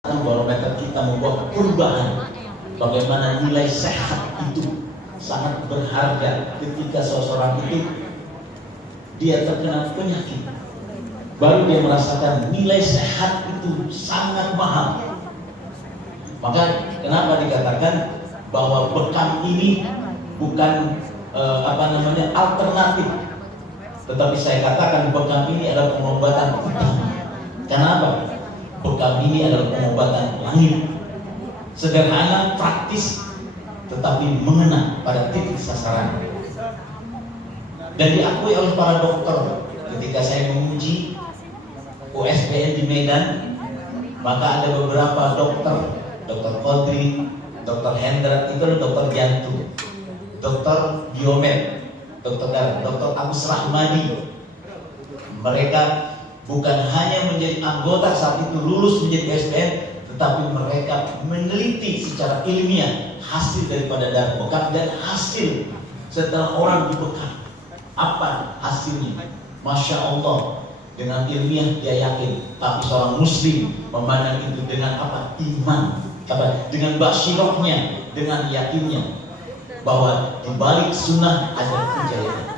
barometer kita membuat perubahan. Bagaimana nilai sehat itu sangat berharga ketika seseorang itu dia terkena penyakit, baru dia merasakan nilai sehat itu sangat mahal. Maka kenapa dikatakan bahwa bekam ini bukan alternatif, tetapi saya katakan bekam ini adalah pengobatan utama. Kenapa? Bekam ini adalah pengobatan langit, sederhana, praktis, tetapi mengena pada titik sasaran. Dan diakui oleh para dokter ketika saya menguji USBN di Medan, maka ada beberapa dokter, Dokter Kodri, Dokter Hendra, itu adalah dokter jantung, Dokter Biomed, Dokter Darah, Dokter Agus Rahmadi. Mereka bukan hanya menjadi anggota saat itu lulus menjadi USBN, tetapi mereka meneliti secara ilmiah hasil daripada darah bekam dan hasil setelah orang dibekam. Apa hasilnya? Masya Allah, dengan ilmiah dia yakin. Tapi seorang muslim memandang itu dengan apa? Iman. Dengan basyirohnya, dengan yakinnya bahwa di balik sunnah ada kejayaan.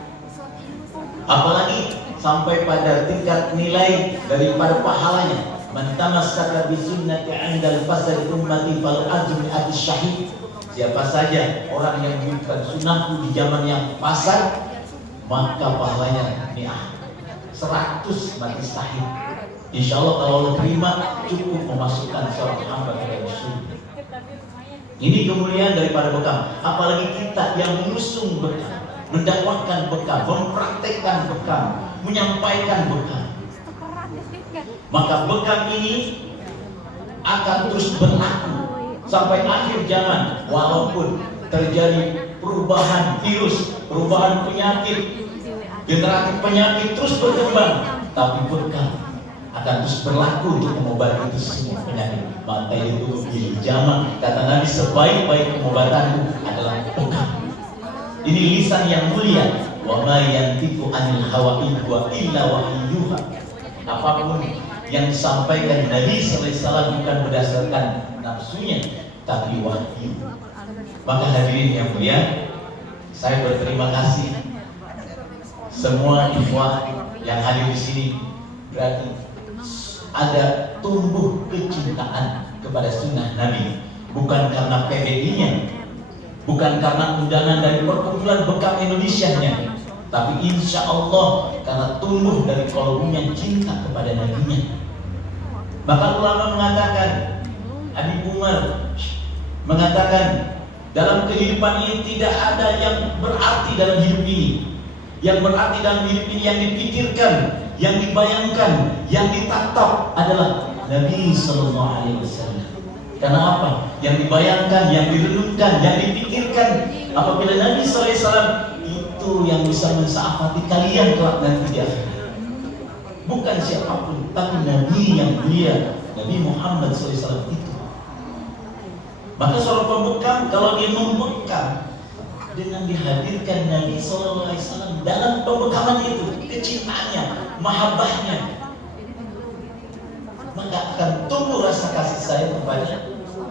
Apalagi sampai pada tingkat nilai daripada pahalanya. Man tamassaka bi sunnati 'indal fasad ummati fal ajru ati syahid. Siapa saja orang yang mengikuti sunnahku di zaman yang fasad, maka pahalanya 100 mati syahid. Insya Allah kalau Allah terima, cukup memasukkan seorang hamba ke dalam surga. Ini kemuliaan daripada bekam. Apalagi kita yang mengusung bekam, mendakwahkan bekam, mempraktekkan bekam, menyampaikan bekam. Maka bekam ini akan terus berlaku sampai akhir zaman, walaupun terjadi perubahan virus, perubahan penyakit, generasi penyakit terus berkembang, tapi bekam akan terus berlaku untuk mengobati itu semua penyakit. Maka itu di zaman kata Nabi, sebaik-baik pengobatanmu adalah bekam. Ini lisan yang mulia. Wa ma yantiqu 'anil hawa in huwa illa wahyuha. Apapun yang disampaikan Nabi sallallahu alaihi wasallam bukan berdasarkan nafsunya, tapi wahyu. Maka hadirin yang mulia, saya berterima kasih semua ikhwah yang hadir di sini, berarti ada tumbuh kecintaan kepada sunnah Nabi, bukan karena PBI-nya, bukan karena undangan dari perkumpulan bekam Indonesia-nya, tapi insya Allah karena tumbuh dari kolbunya cinta kepada Nabi-nya. Maka ulama mengatakan, Habib Umar mengatakan, dalam kehidupan ini tidak ada yang berarti dalam hidup ini. Yang berarti dalam hidup ini, yang dipikirkan, yang dibayangkan, yang ditatap adalah Nabi Sallallahu Alaihi Wasallam. Karena apa? Yang dibayangkan, yang direnungkan, yang dipikirkan apabila Nabi Sallallahu Alaihi Wasallam itu yang bisa mensaafati kalian kelak nanti di akhirat. Bukan siapapun, tapi Nabi yang mulia, Nabi Muhammad Sallallahu Alaihi Wasallam itu. Maka seorang pembekam kalau dia membekam dengan dihadirkan Nabi Sallallahu Alaihi Wasallam dalam pembekaman itu, kecintaannya, mahabbahnya, maka akan tumbuh rasa kasih sayang kepada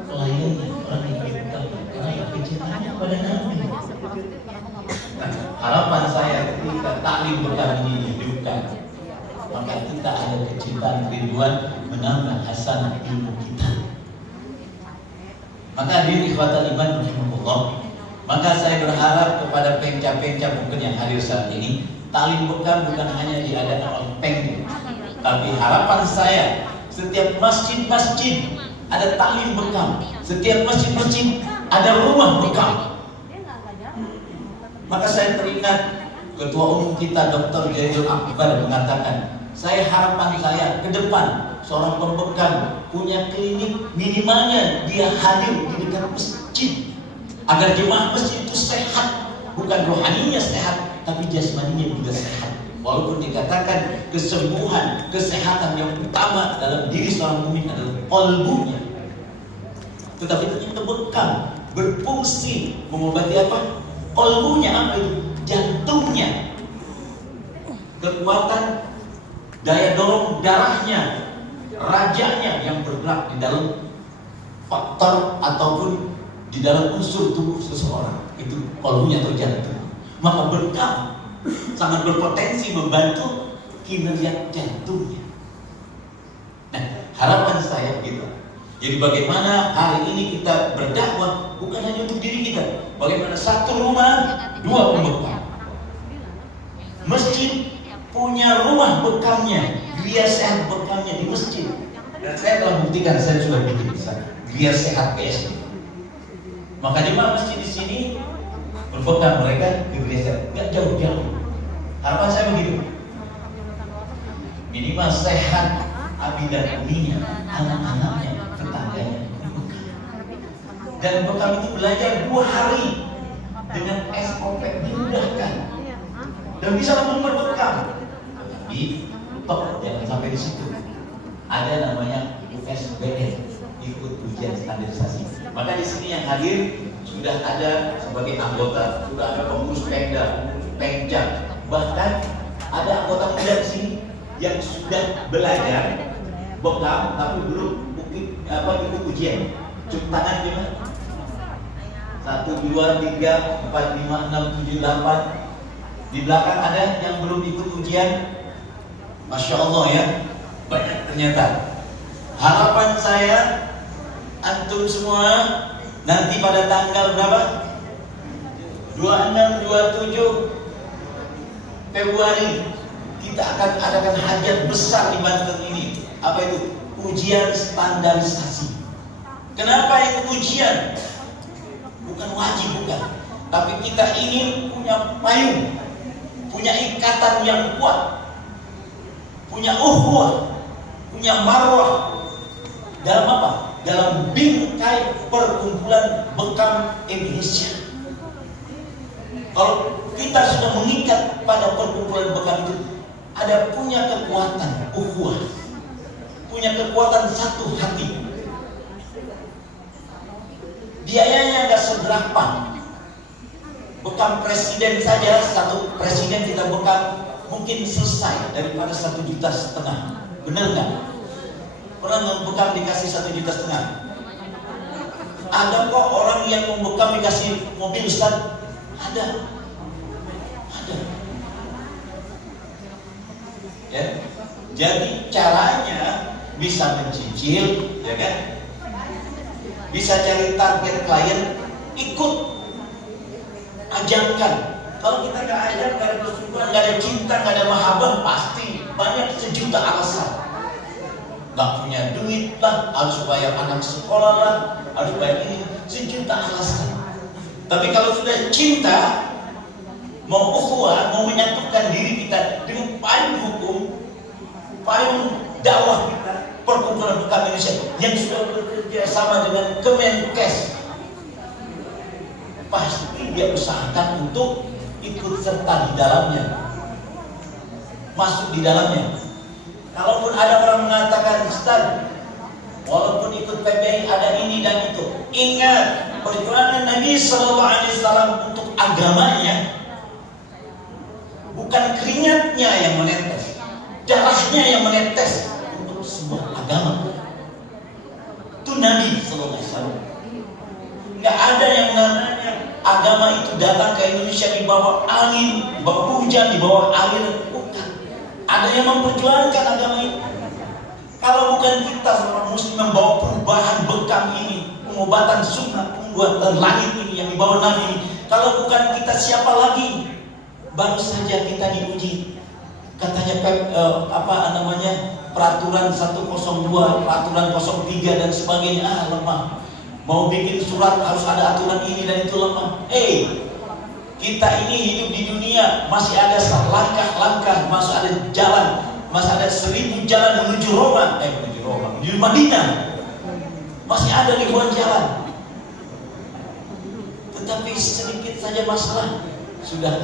pelayannya, orang yang dibekam, karena kecintaannya kepada Nabi. Harapan saya ketika taklim bekam ini dihidupkan, maka kita ada kecintaan rinduan menambah hasanah ilmu kita. Maka hadirin ikhwatal iman rahimahullah, maka saya berharap kepada penca-penca mungkin yang hadir saat ini, taklim bekam bukan hanya diadakan oleh peng, tapi harapan saya setiap masjid-masjid ada taklim bekam, setiap masjid-masjid ada rumah bekam. Maka saya teringat Ketua Umum kita Dr. Jailul Akbar mengatakan, harapan saya ke depan seorang pembekam punya klinik, minimalnya dia hadir di dekat masjid agar jemaah masjid itu sehat, bukan rohaninya sehat, tapi jasmaninya juga sehat. Walaupun dikatakan kesembuhan, kesehatan yang utama dalam diri seorang mukmin adalah qalbunya, tetapi ternyata bekam berfungsi mengobati apa? Qalbunya, apa itu? Jantungnya, kekuatan daya dorong darahnya, rajanya yang bergerak di dalam faktor ataupun di dalam unsur tubuh seseorang, itu kalbunya atau jantung, maka bekam sangat berpotensi membantu kinerja jantungnya. Nah, harapan saya begitu. Jadi bagaimana hari ini kita berdakwah bukan hanya untuk diri kita. Bagaimana satu rumah, dua pembekam. Masjid punya rumah bekamnya, geria sehat bekamnya di masjid. Dan saya telah buktikan, saya sudah bikin geria sehat PSD. Maka jemaah masjid di sini berbekam mereka di geria sehat, nggak jauh-jauh. Harapan saya begitu. Minimal sehat abi dan uminya, anak-anaknya, tetangganya berbekam. Dan bekam itu belajar 2 hari dengan SOP dimudahkan dan bisa langsung berbekam. Tapi top, jangan sampai di situ. Ada namanya USBN, ikut ujian standarisasi. Maka di sini yang hadir sudah ada sebagai anggota, sudah ada pengurus Pemda, Pemja, bahkan ada anggota muda di sini yang sudah belajar bekam tapi belum ikut ujian. Cuk tangan gimana? 1, 2, 3, 4, 5, 6, 7, 8. Di belakang ada yang belum ikut ujian. Masya Allah ya, banyak ternyata. Harapan saya antum semua nanti pada tanggal berapa? 26, 27 Februari kita akan adakan hajat besar di Banten ini. Apa itu? Ujian standarisasi. Kenapa ikut ujian? Bukan wajib, bukan. Tapi kita ingin punya payung, punya ikatan yang kuat, punya ukhuwah, punya marwah. Dalam apa? Dalam bingkai perkumpulan bekam Indonesia. Kalau kita sudah mengikat pada perkumpulan bekam itu, ada punya kekuatan ukhuwah, punya kekuatan satu hati. Biayanya nggak seberapa. Bekam presiden saja, satu presiden kita bekam mungkin selesai daripada 1,5 juta. Benar nggak? Pernah membekam dikasih 1,5 juta? Ada kok orang yang membekam dikasih mobil, Ustaz? Ada. Ya. Jadi caranya bisa mencicil, ya kan? Bisa cari target klien, ikut ajarkan. Kalau kita nggak ajar, nggak ada persungguhan, nggak ada cinta, nggak ada mahabbah, pasti banyak sejuta alasan. Nggak punya duit lah, harus bayar anak sekolah lah, harus bayar ini, sejuta alasan. Tapi kalau sudah cinta, mau ukhuwah, mau menyatukan diri kita dengan payung hukum, payung dakwah kita, perkumpulan bekam Indonesia yang sudah bekerja sama dengan Kemenkes, pasti dia usahakan untuk ikut serta di dalamnya, masuk di dalamnya. Kalaupun ada orang mengatakan, Ustaz, walaupun ikut PBI ada ini dan itu, ingat perjuangan Nabi SAW untuk agamanya bukan keringatnya yang menetes, darahnya yang menetes untuk sebuah agama. Itu Nabi SAW. Nggak ada yang namanya agama itu datang ke Indonesia di bawah angin, di bawah hujan, di bawah air. Bukan. Ada yang memperjuangkan agama itu. Kalau bukan kita seorang muslim membawa perubahan bekam ini, pengobatan sunnah, pembuatan langit ini yang dibawa Nabi ini, kalau bukan kita siapa lagi? Baru saja kita diuji. Katanya peraturan 102, peraturan 03 dan sebagainya, lemah. Mau bikin surat harus ada aturan ini dan itu, lemah. Kita ini hidup di dunia, masih ada langkah-langkah, masih ada jalan, masih ada 1000 jalan menuju Roma, menuju Madinah. Masih ada ribuan jalan. Tetapi sedikit saja masalah, sudah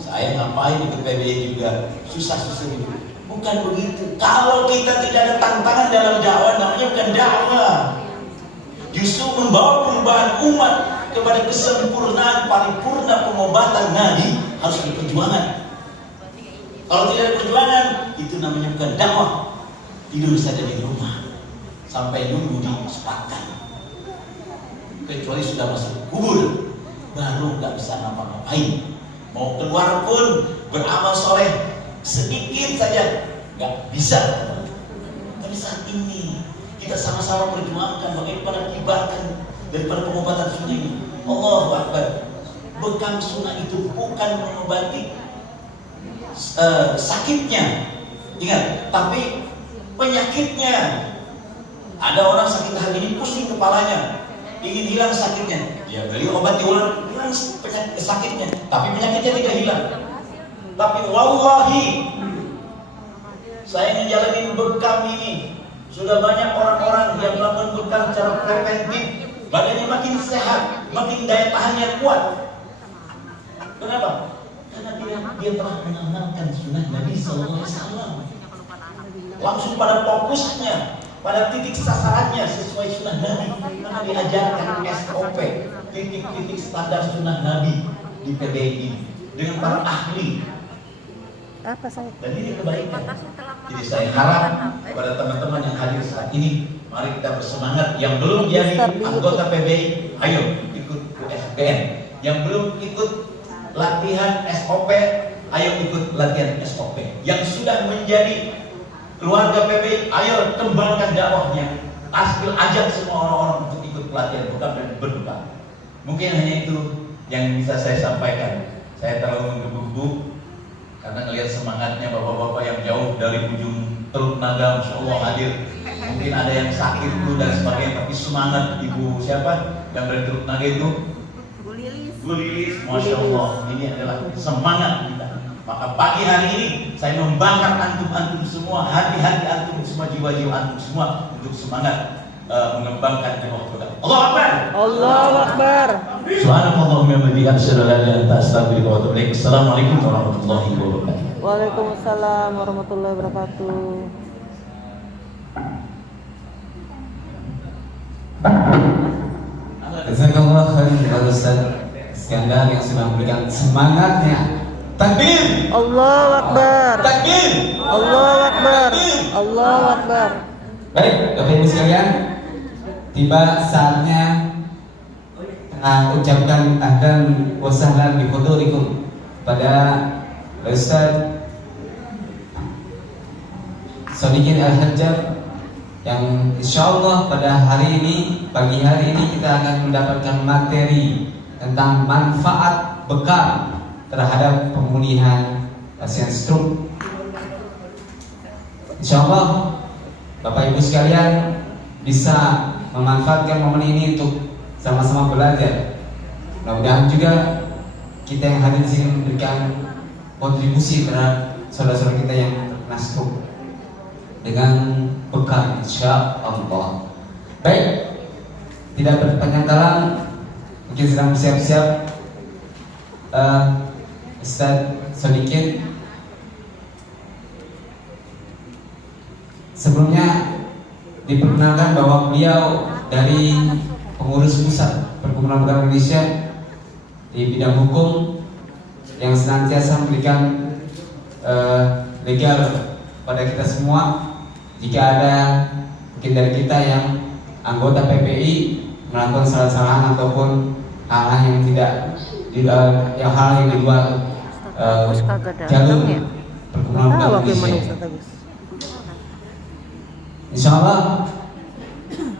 saya ngapain ikut PBI juga, susah-susah gitu. Bukan begitu. Kalau kita tidak ada tantangan dalam dakwah, namanya bukan dakwah. Justru membawa perubahan umat kepada kesempurnaan paripurna pengobatan Nabi harus ada perjuangan. Kalau tidak ada perjuangan, itu namanya bukan dakwah. tidur saja di rumah sampai nunggu disolatkan. Kecuali sudah masuk kubur, baru nggak bisa ngapa-ngapain. Mau keluar pun beramal soleh sedikit saja nggak bisa. Tapi saat ini kita sama-sama perjuangkan bagaimana kibarkan daripada pengobatan sunnah ini. Allahu Akbar. Bekam sunnah itu bukan mengobati sakitnya, ingat, tapi penyakitnya. Ada orang sakit hari ini, pusing kepalanya, ingin hilang sakitnya, dia beli obat hilang penyakit sakitnya, tapi penyakitnya tidak hilang. Tapi wallahi, saya ngejalanin bekam ini, sudah banyak orang-orang yang melakukan bekam secara preventif, badannya makin sehat, makin daya tahannya kuat. Kenapa? Karena dia telah mengamalkan sunnah Nabi SAW. Langsung pada fokusnya, pada titik sasarannya sesuai sunnah Nabi. Karena diajarkan SOP, titik-titik standar sunnah Nabi di PBI dengan para ahli. Dan ini kebaikan. Jadi saya harap kepada teman-teman yang hadir saat ini, mari kita bersemangat. Yang belum jadi anggota PBI, ayo ikut UFBN. Yang belum ikut latihan SOP, ayo ikut latihan SOP. Yang sudah menjadi keluarga PBI, ayo kembangkan dakwahnya. Taskil ajak semua orang-orang untuk ikut pelatihan bekam dan berbekam. Mungkin hanya itu yang bisa saya sampaikan. Saya terlalu menggebu-gebu karena melihat semangatnya bapak-bapak yang jauh dari ujung Teluk Naga, Masya Allah hadir. Mungkin ada yang sakit dulu dan sebagainya, tapi semangat ibu siapa yang dari Teluk Naga itu? Bu Lilis, Masya Allah, ini adalah semangat kita. Maka pagi hari ini saya membakar antum-antum semua, hati-hati antum semua, jiwa-jiwa antum semua untuk semangat mengembangkan dakwah kita. Allahu Akbar. Allahu Akbar. Subhanallahumma wa bihamdihi asyhadu an la ilaha illa anta astaghfiruka wa atubu ilaik. Assalamualaikum warahmatullahi wabarakatuh. Waalaikumsalam warahmatullahi wabarakatuh. Jazakallah khairan Ustaz Iskandar yang sudah memberikan semangatnya. Takbir! Allahu Akbar. Takbir! Allahu Akbar. Allahu Akbar. Baik, Bapak Ibu sekalian, tiba saatnya ucapkan ahlan wa sahlan bi hudurikum pada Ustaz Sodikin Al-Hajjab yang insyaallah pada hari ini, pagi hari ini kita akan mendapatkan materi tentang manfaat bekam terhadap pemulihan pasien stroke. Insyaallah Bapak Ibu sekalian bisa memanfaatkan momen ini untuk sama-sama belajar. Mudah-mudahan juga kita yang hadir di sini memberikan kontribusi terhadap saudara-saudara kita yang terkena stroke dengan bekam, insyaallah. Baik, tidak berpanjang kalam, mungkin sedang bersiap-siap. Ustaz Sodikin, sebelumnya diperkenalkan bahwa beliau dari pengurus pusat Perkumpulan Bekam Indonesia di bidang hukum yang senantiasa memberikan legal pada kita semua. Jika ada mungkin dari kita yang anggota PPI melakukan salah-salahan ataupun hal-hal yang tidak yang hal yang di luar jalur Perkumpulan Bekam Indonesia. Insyaallah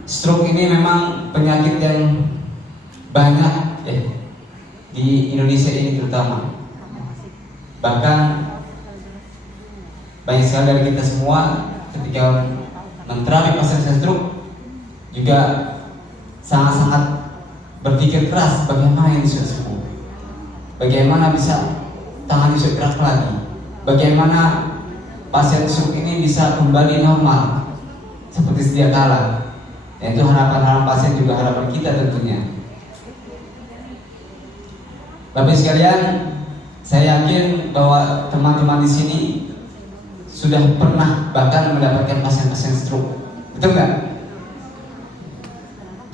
stroke ini memang penyakit yang banyak di Indonesia ini terutama. Bahkan banyak sekali dari kita semua ketika menterapi pasien stroke juga sangat-sangat berpikir keras bagaimana yang bisa sembuh, bagaimana bisa tangan bisa gerak lagi, bagaimana pasien stroke ini bisa kembali normal seperti sedia kala. Dan itu harapan pasien juga harapan kita tentunya. Bapak sekalian, saya yakin bahwa teman-teman di sini sudah pernah bahkan mendapatkan pasien-pasien stroke, betul nggak?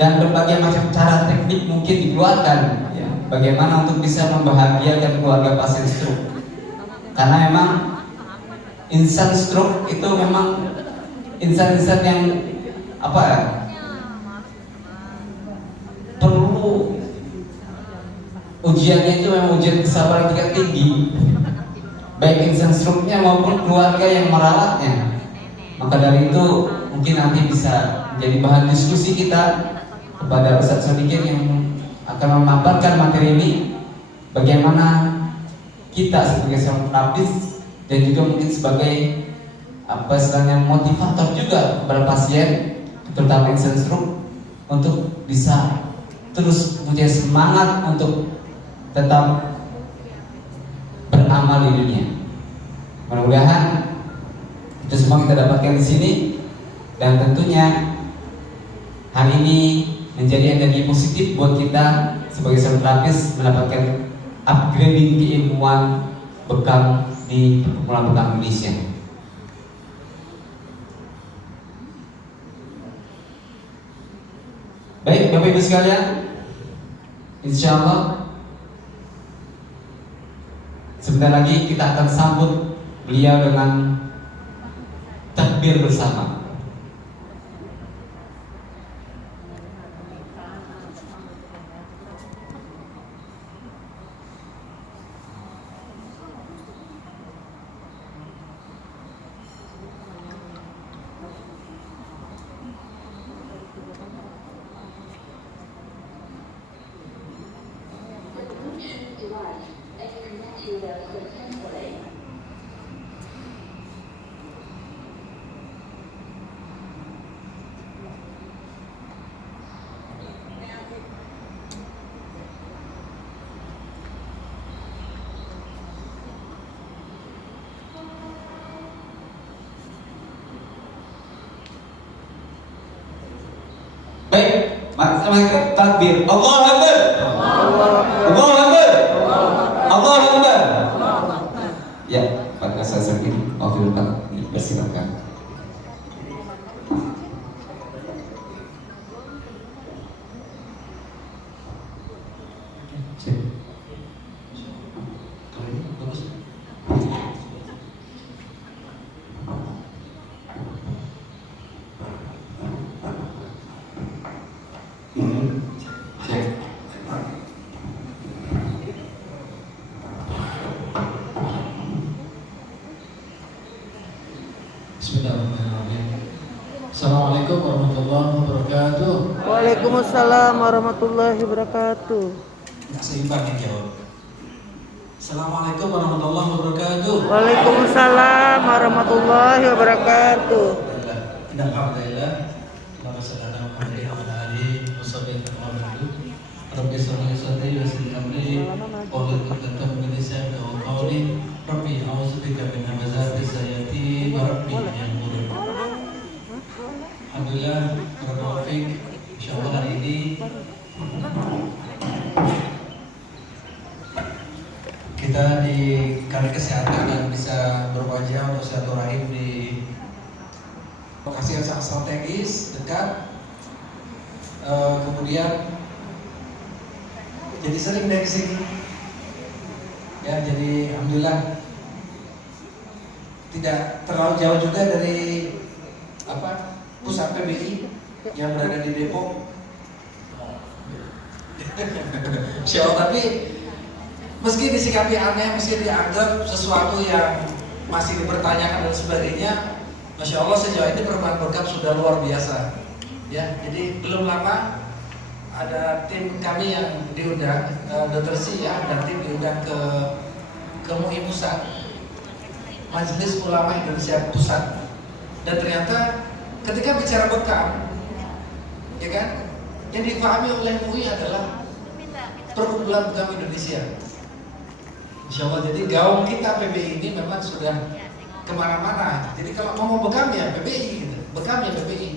Dan berbagai macam cara teknik mungkin dikeluarkan, ya, bagaimana untuk bisa membahagiakan keluarga pasien stroke. Karena memang insan stroke itu memang insan-insan yang apa ya, perlu ujiannya itu memang ujian kesabaran tingkat tinggi, baik insan struknya maupun keluarga yang merawatnya. Maka dari itu mungkin nanti bisa menjadi bahan diskusi kita kepada Ustadz Sodikin yang akan memaparkan materi ini, bagaimana kita sebagai seorang terapis dan juga mungkin sebagai apa istilahnya motivator juga kepada pasien, terutama insan stroke, untuk bisa terus punya semangat untuk tetap beramal di dunia. Mudah-mudahan itu semua kita dapatkan di sini, dan tentunya hal ini menjadi energi positif buat kita sebagai seorang terapis mendapatkan upgrading keilmuan bekal di Perkumpulan Bekal Indonesia. Baik Bapak Ibu sekalian, insya Allah sebentar lagi kita akan sambut beliau dengan takbir bersama. Baik, mari takbir. Allahu Akbar. Allahu Akbar. Allahu Akbar. Ya, Pak Kasar Sakit, waktu Pak dipersilakan. Bismillahirrahmanirrahim. Assalamualaikum warahmatullahi wabarakatuh. Waalaikumsalam warahmatullahi wabarakatuh. Nggak seimbang yang jawab. Assalamualaikum warahmatullahi wabarakatuh. Waalaikumsalam warahmatullahi wabarakatuh. Alhamdulillah. Allahumma shalli ala Muhammadin wa ala alihi wa sahbihi wa sallam. Rabbi shrah li sadri wa yassir li amri wahlul 'uqdatam min lisani yafqahu qawli. Rabbi a'udzubika min hamazati sayati wa rabbi yahdurun. Alhamdulillah, Taufik, insyaallah hari ini kita di Kali Kesehatan dan bisa berwajah untuk silaturahim di lokasi yang sangat strategis, dekat. Kemudian jadi sering dari sini. Ya, jadi alhamdulillah tidak terlalu jauh juga dari pusat PBI yang berada di Depok. Tapi meski disikapi aneh, meski dianggap sesuatu yang masih dipertanyakan dan sebagainya, Masya Allah sejauh ini perubahan berkat sudah luar biasa. Ya, jadi belum lama ada tim kami yang diundang, Dr. Sia dan tim diundang ke MUI Pusat, Majelis Ulama Indonesia Pusat, dan ternyata ketika bicara bekam, ya kan, yang dipahami oleh MUI adalah Perkumpulan Bekam Indonesia. Insya Allah, jadi gaung kita PBI ini memang sudah kemana-mana. Jadi kalau mau bekam ya PBI, gitu. Bekam ya PBI.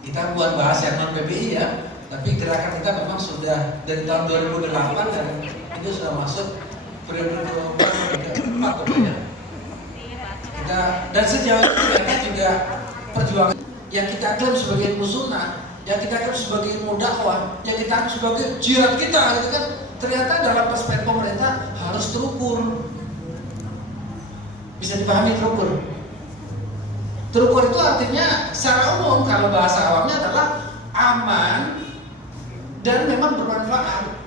Kita buat bahas yang non PBI ya, tapi gerakan kita memang sudah dari tahun 2008 dan itu sudah masuk periode keempat ya. Kita dan sejauh ini mereka juga perjuangan yang kita klaim sebagai ilmu sunnah, yang kita klaim sebagai ilmu dakwah, yang kita klaim sebagai jihad kita, gitu kan? Ternyata dalam perspektif pemerintah harus terukur, bisa dipahami terukur. Terukur itu artinya secara umum kalau bahasa awamnya adalah aman dan memang bermanfaat.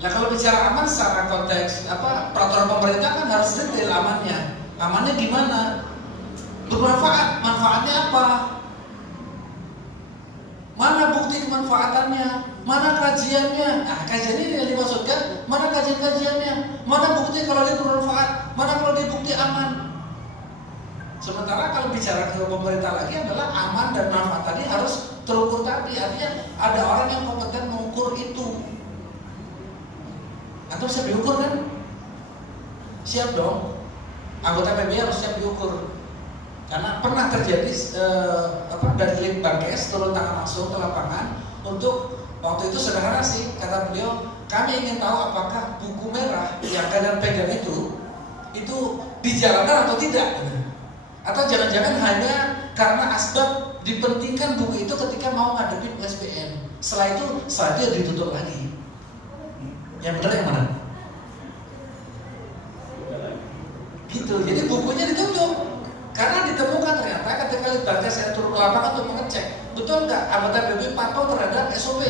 Nah kalau bicara aman secara konteks peraturan pemerintah kan harus detail amannya. Amannya gimana? Bermanfaat, manfaatnya apa? Mana bukti kemanfaatannya? Mana kajiannya? Nah kajian ini yang dimaksudkan. Mana kajian-kajiannya? Mana bukti kalau dia bermanfaat? Mana kalau dia bukti aman? Sementara kalau bicara ke pemerintah lagi adalah aman dan manfaat tadi harus terukur tadi. Artinya ada orang yang kompeten mengukur itu. Atau siap diukur kan? Siap dong. Anggota PBI harus siap diukur. Karena pernah terjadi dari Litbangkes turun tangan langsung ke lapangan untuk waktu itu sederhana sih kata beliau, kami ingin tahu apakah buku merah yang kalian pegang itu dijalankan atau tidak. Atau jangan-jangan hanya karena asbab dipentingkan buku itu ketika mau ngadepin USBN. Setelah itu ya ditutup lagi. Yang benar yang mana? Gitu. Jadi bukunya ditutup karena ditemukan ternyata ketika Litbangkes saya turun ke lapangan untuk mengecek betul nggak anggota PBI patuh terhadap SOP.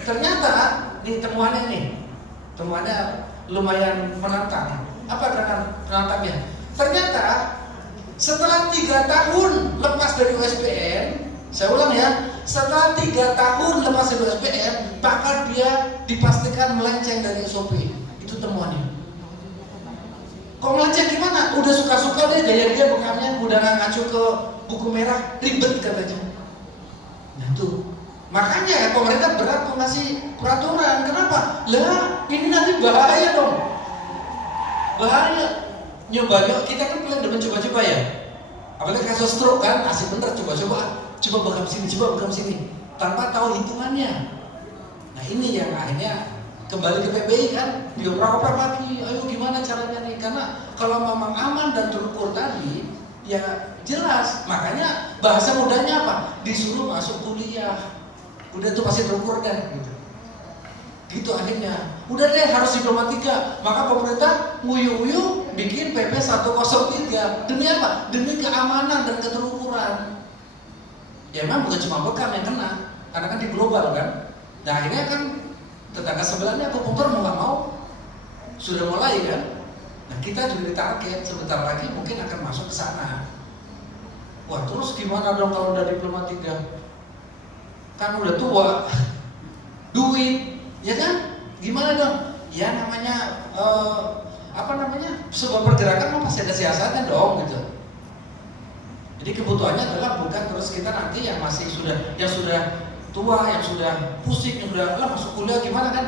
Ternyata nih temuannya lumayan menantang. Apa dengan penantangnya? Ternyata setelah 3 tahun lepas dari USBN, saya ulang ya, setelah 3 tahun lepas dari USBN, bahkan dia dipastikan melenceng dari SOP. Itu temuannya. Kok melenceng gimana? Udah suka-suka deh gaya dia bekamnya, udah nggak ngacu ke buku merah, ribet katanya. Nah tuh, makanya pemerintah berat mengasih peraturan. Kenapa? Lah, ini nanti bahaya dong. Bahaya. Nyoba kita kan paling demen coba-coba ya. Apalagi kasus stroke kan asik bener coba bekam sini tanpa tahu hitungannya. Nah ini yang akhirnya kembali ke PBI kan dioper-oper lagi. Ayo gimana caranya nih? Karena kalau memang aman dan terukur tadi ya jelas. Makanya bahasa mudahnya apa? Disuruh masuk kuliah. Udah tuh pasti terukur deh gitu akhirnya. Udah deh harus diploma 3. Maka pemerintah nguyu-nguyu bikin PP 103. Demi apa? Demi keamanan dan keterukuran. Ya memang bukan cuma bekam yang kena, karena kan di global kan. Nah akhirnya kan tetangga sebelahnya komputer mau nggak mau sudah mulai kan. Nah kita juga ditarget sebentar lagi mungkin akan masuk ke sana. Wah terus gimana dong kalau udah diploma 3? Kan udah tua, duit. Ya kan? Gimana dong? Ya namanya sebuah pergerakan mau pasti ada siasatnya dong gitu. Jadi kebutuhannya adalah bukan terus kita nanti yang sudah tua, yang sudah pusing, yang sudah masuk kuliah gimana kan?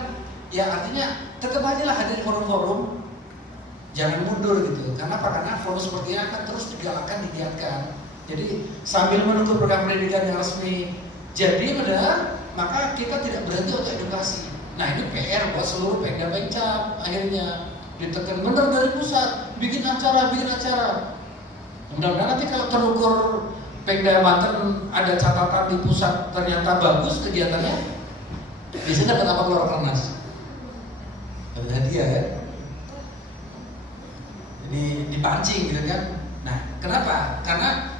Ya artinya tetap aja lah hadir di forum-forum. Jangan mundur gitu. Karena apa? Karena forum seperti ini akan terus digiatkan. Jadi sambil menunggu program pendidikan yang resmi jadi benar, maka kita tidak berhenti untuk edukasi. Nah ini PR buat seluruh Pemda Pemcap. Akhirnya ditekan bener dari pusat, bikin acara. Mudah-mudahan nanti kalau terukur Pemda Banten ada catatan di pusat ternyata bagus kegiatannya, biasanya dapat apa keluar Kernas? Dapat hadiah ya. Jadi dipancing gitu kan. Nah kenapa? Karena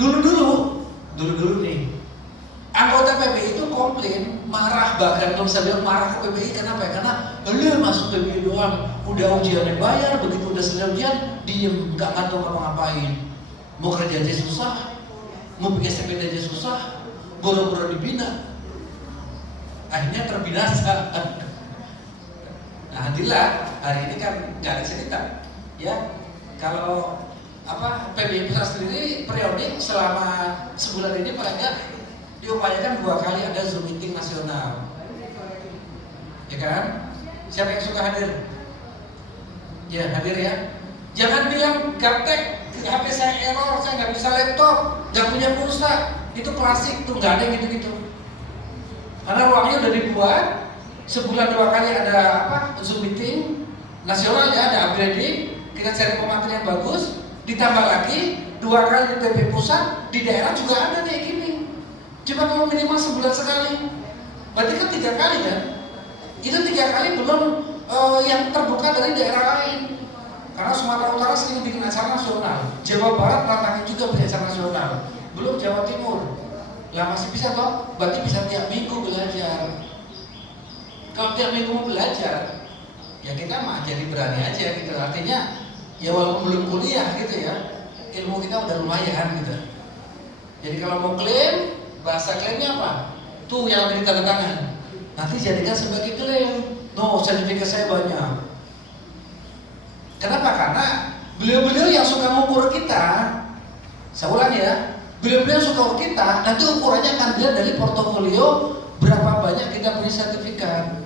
dulu nih anggota PBI itu komplain, marah, bahkan kalau saya bilang marah ke PBI kenapa ya? Karena lu masuk PBI doang, udah ujiannya bayar, begitu udah selesai ujian, diem, nggak ngantuk ngapa-ngapain. Mau kerja aja susah, mau bikin SPP aja susah, boro-boro dibina. Akhirnya terbinasa. Nah, alhamdulillah hari ini kan nggak ada cerita, ya. Kalau PBI pusat sendiri periodik selama sebulan ini paling nggak diupayakan 2 kali ada Zoom meeting nasional, ya kan? Siapa yang suka hadir? Ya hadir ya. Jangan bilang gaptek, HP saya error, saya nggak bisa laptop, nggak punya pulsa. Itu klasik tuh, nggak ada yang gitu-gitu. Karena ruangnya udah dibuat, sebulan 2 kali ada Zoom meeting nasional ya, ada upgrading. Kita cari pemateri yang bagus, ditambah lagi 2 kali di PP pusat, di daerah juga ada kayak gini. Cuma kalau minimal sebulan sekali, berarti kan 3 kali kan? Itu 3 kali belum yang terbuka dari daerah lain. Karena Sumatera Utara sering bikin acara nasional, Jawa Barat tantangan juga bikin acara nasional, belum Jawa Timur. Lah masih bisa toh, berarti bisa tiap minggu belajar. Kalau tiap minggu mau belajar, ya kita mah jadi berani aja gitu. Artinya ya walaupun belum kuliah gitu ya, ilmu kita udah lumayan gitu. Jadi kalau mau klaim, bahasa klaimnya apa? Tuh yang beri tanda tangan. Nanti jadikan sebagai klaim. No, sertifikat saya banyak. Kenapa? Karena beliau-beliau yang suka mengukur kita, saya ulang ya, beliau-beliau yang suka mengukur kita, nanti ukurannya akan dilihat dari portofolio berapa banyak kita punya sertifikat.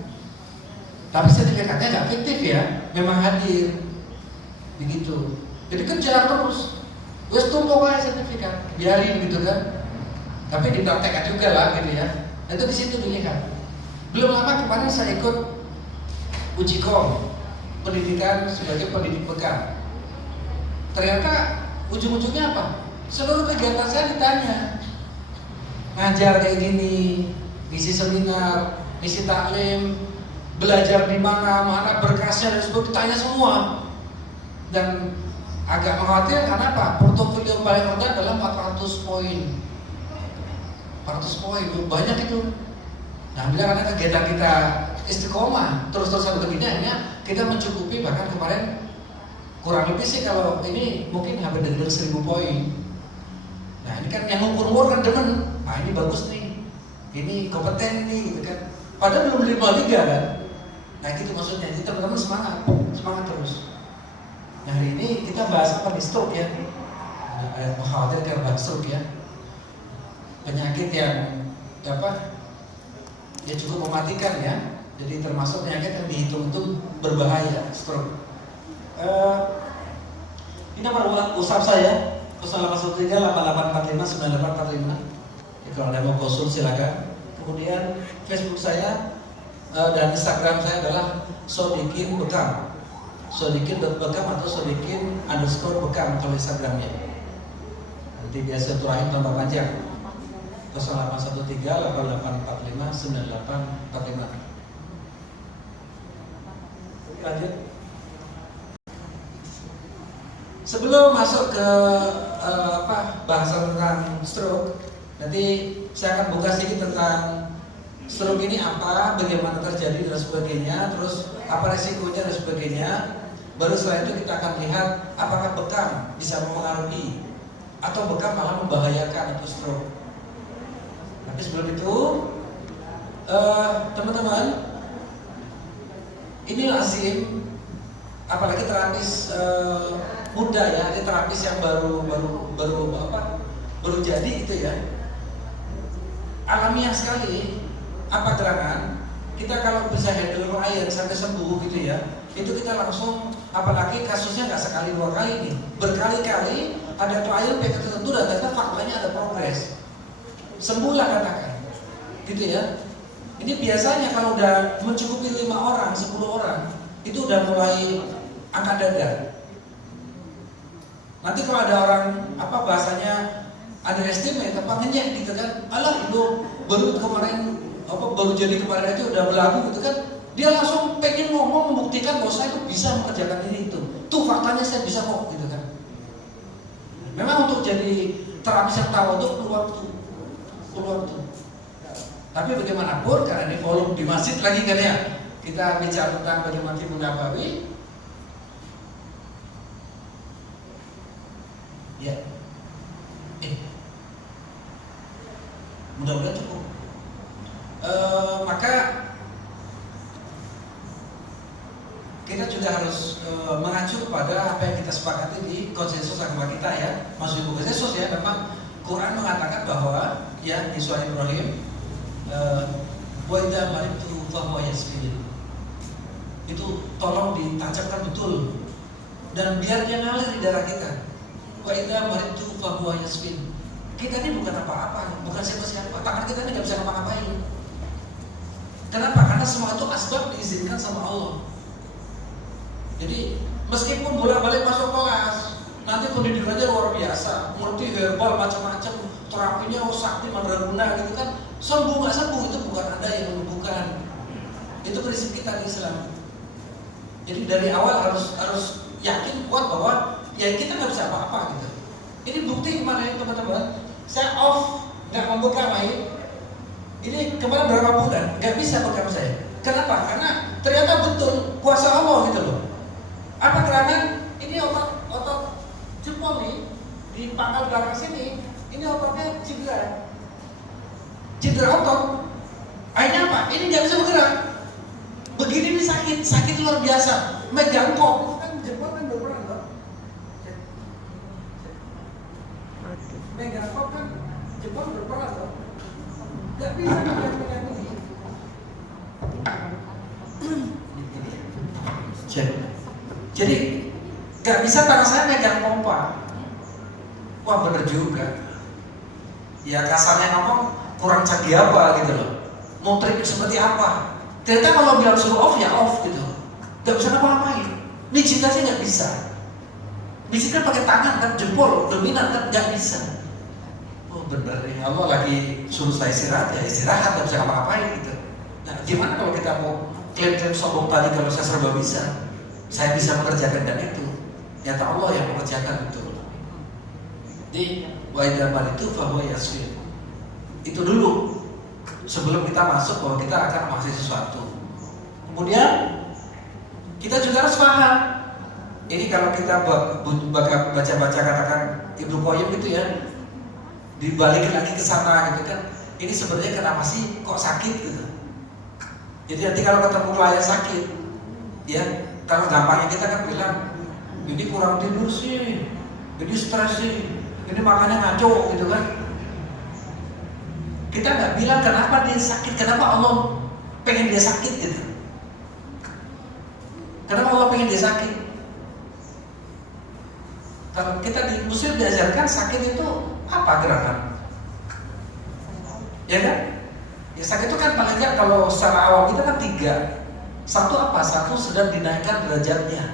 Tapi sertifikatnya nggak fiktif ya, memang hadir, begitu. Jadi kejar terus, wes tumpuk aja sertifikat, biarin gitu kan. Tapi dipraktekkan juga lah gitu ya. Itu di situ dilihat. Belum lama kemarin saya ikut uji kom pendidikan sebagai pendidik bekam. Ternyata ujung-ujungnya apa? Seluruh kegiatan saya ditanya, ngajar kayak gini, ngisi seminar, ngisi taklim, belajar di mana berkasnya dan sebagainya, ditanya semua. Dan agak mengkhawatirkan apa? Portofolio paling rendah adalah 400 poin. 400 poin, banyak itu. Nah, bila karena kegiatan kita istiqomah terus-terusan begini, akhirnya kita mencukupi. Bahkan kemarin kurang lebih sih kalau ini mungkin hampir dari 1000 poin. Nah ini kan yang ngukur kan demen, nah ini bagus nih, ini kompeten nih gitu kan. Padahal belum 5 liga kan. Nah gitu maksudnya, jadi teman-teman semangat terus. Nah hari ini kita bahas apa nih? Stroke ya. Mengkhawatirkan bahas stroke ya, penyakit yang apa? Ya cukup mematikan ya. Jadi termasuk penyakit yang dihitung-hitung berbahaya, stroke. Ini nomor WhatsApp saya 081388459845. Kalau ada mau konsul silakan. Kemudian Facebook saya dan Instagram saya adalah Sodikin Bekam. Sodikin.bekam atau Sodikin_bekam kalau Instagramnya. Nanti biasa turahin tambah panjang. 081388459845. Lanjut. Sebelum masuk ke bahasan tentang stroke, nanti saya akan buka sedikit tentang stroke ini apa, bagaimana terjadi dan sebagainya, terus apa resikonya dan sebagainya. Baru setelah itu kita akan lihat apakah bekam bisa mempengaruhi atau bekam malah membahayakan itu stroke. Tapi sebelum itu, teman-teman, ini lazim, apalagi terapis muda ya, ini terapis yang baru jadi gitu ya. Alamiah sekali apa gerangan kita kalau bisa handle air sampai sembuh gitu ya, itu kita langsung, apalagi kasusnya nggak sekali 2 kali nih, berkali-kali ada klien PK tertentu dan ternyata faktanya ada progres, sembuhlah katakan gitu ya. Ini biasanya kalau udah mencukupi 5 orang, 10 orang, itu udah mulai angkat dada. Nanti kalau ada orang bahasanya underestimate, ngenyek gitu kan, alah itu baru jadi kemarin aja udah belagu gitu kan, dia langsung pengen ngomong membuktikan bahwa saya itu bisa mengerjakan ini itu. Tuh faktanya saya bisa kok gitu kan. Memang untuk jadi terapis yang tahu itu perlu waktu. Tapi bagaimanapun, karena ini volume di masjid lagi kan ya, kita bicara tentang bagaimana Timbul Nabawi. Ya, mudah-mudahan cukup. Maka kita juga harus mengacu kepada apa yang kita sepakati di konsensus agama kita ya, maksudnya konsensus ya. Memang Quran mengatakan bahwa ya di surah Ibrahim, wa idza maridtu fahuwa yashfin. Itu tolong ditancapkan betul dan biar dia ngalir di darah kita. Wa idza maridtu fahuwa yashfin. Kita ini bukan apa-apa, bukan siapa-siapa. Tangan kita ini nggak bisa ngapa-ngapain. Kenapa? Karena semua itu asbab diizinkan sama Allah. Jadi meskipun bolak-balik masuk kelas, nanti pendidikannya luar biasa, ngerti herbal macam-macam, terapinya sakti mandraguna gitu kan, sembuh nggak sembuh itu bukan Anda yang menyembuhkan. Itu prinsip kita di Islam. Jadi dari awal harus yakin kuat bahwa ya kita nggak bisa apa-apa gitu. Ini bukti kemarin teman-teman, saya off nggak membuka main. Ini kemarin berapa bulan nggak bisa program saya. Kenapa? Karena ternyata betul kuasa Allah gitu loh. Apa karena ini otot jempol nih di pangkal belakang sini, ini ototnya cedera otot. Akhirnya apa? Ini nggak bisa bergerak. Begini nih sakit luar biasa. Megang kok kan jempol kan berperan loh. Megang kok kan jempol berperan loh. Gak bisa megang ini. Jadi gak bisa tangan saya megang pompa. Wah bener juga. Ya kasarnya ngomong kurang canggih apa gitu loh. Mau trik seperti apa? Ternyata kalau bilang suruh off ya off gitu. Gak bisa ngapa-ngapain. Mijit aja gak bisa. Mijit kan pakai tangan kan, jempol, dominan kan gak bisa. Oh bener ya Allah lagi suruh saya istirahat, ya istirahat, gak bisa ngapa-ngapain gitu. Nah gimana kalau kita mau klaim-klaim sombong tadi kalau saya serba bisa, saya bisa mengerjakan dan itu, nyata Allah yang mengerjakan itu. Jadi waidaman itu bahwa yasir itu dulu sebelum kita masuk bahwa kita akan mengasih sesuatu. Kemudian kita juga harus paham. Ini kalau kita baca-baca katakan Ibnu Qayyim gitu ya, dibalik lagi ke sana gitu kan. Ini sebenarnya kenapa sih kok sakit gitu? Jadi nanti kalau ketemu klien sakit, ya kalau gampangnya kita kan bilang ini kurang tidur sih, ini stres sih, ini makannya ngaco gitu kan. Kita nggak bilang kenapa dia sakit, kenapa Allah pengen dia sakit gitu. Kenapa Allah pengen dia sakit? Kalau kita di Muslim diajarkan sakit itu apa gerakan? Ya kan? Ya sakit itu kan paling nggak kalau secara awal kita kan 3. Satu apa? Satu sedang dinaikkan derajatnya.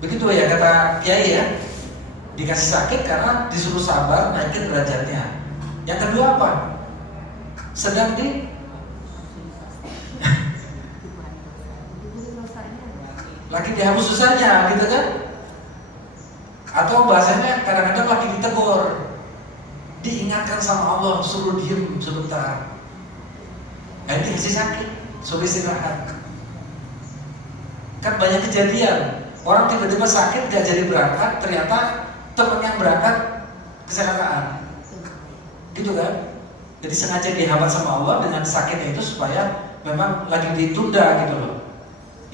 Begitu ya kata Kiai ya. Dikasih sakit karena disuruh sabar naikin derajatnya. Yang kedua apa? Sedang lagi dihapus susahnya gitu kan? Atau bahasanya kadang-kadang lagi ditegur, diingatkan sama Allah, suruh diem sebentar. Ini dikasih sakit, suruh istirahat. Kan banyak kejadian, orang tiba-tiba sakit gak jadi berangkat, ternyata teman yang berangkat kecelakaan. Gitu kan? Jadi sengaja dihambat sama Allah dengan sakitnya itu supaya memang lagi ditunda gitu loh.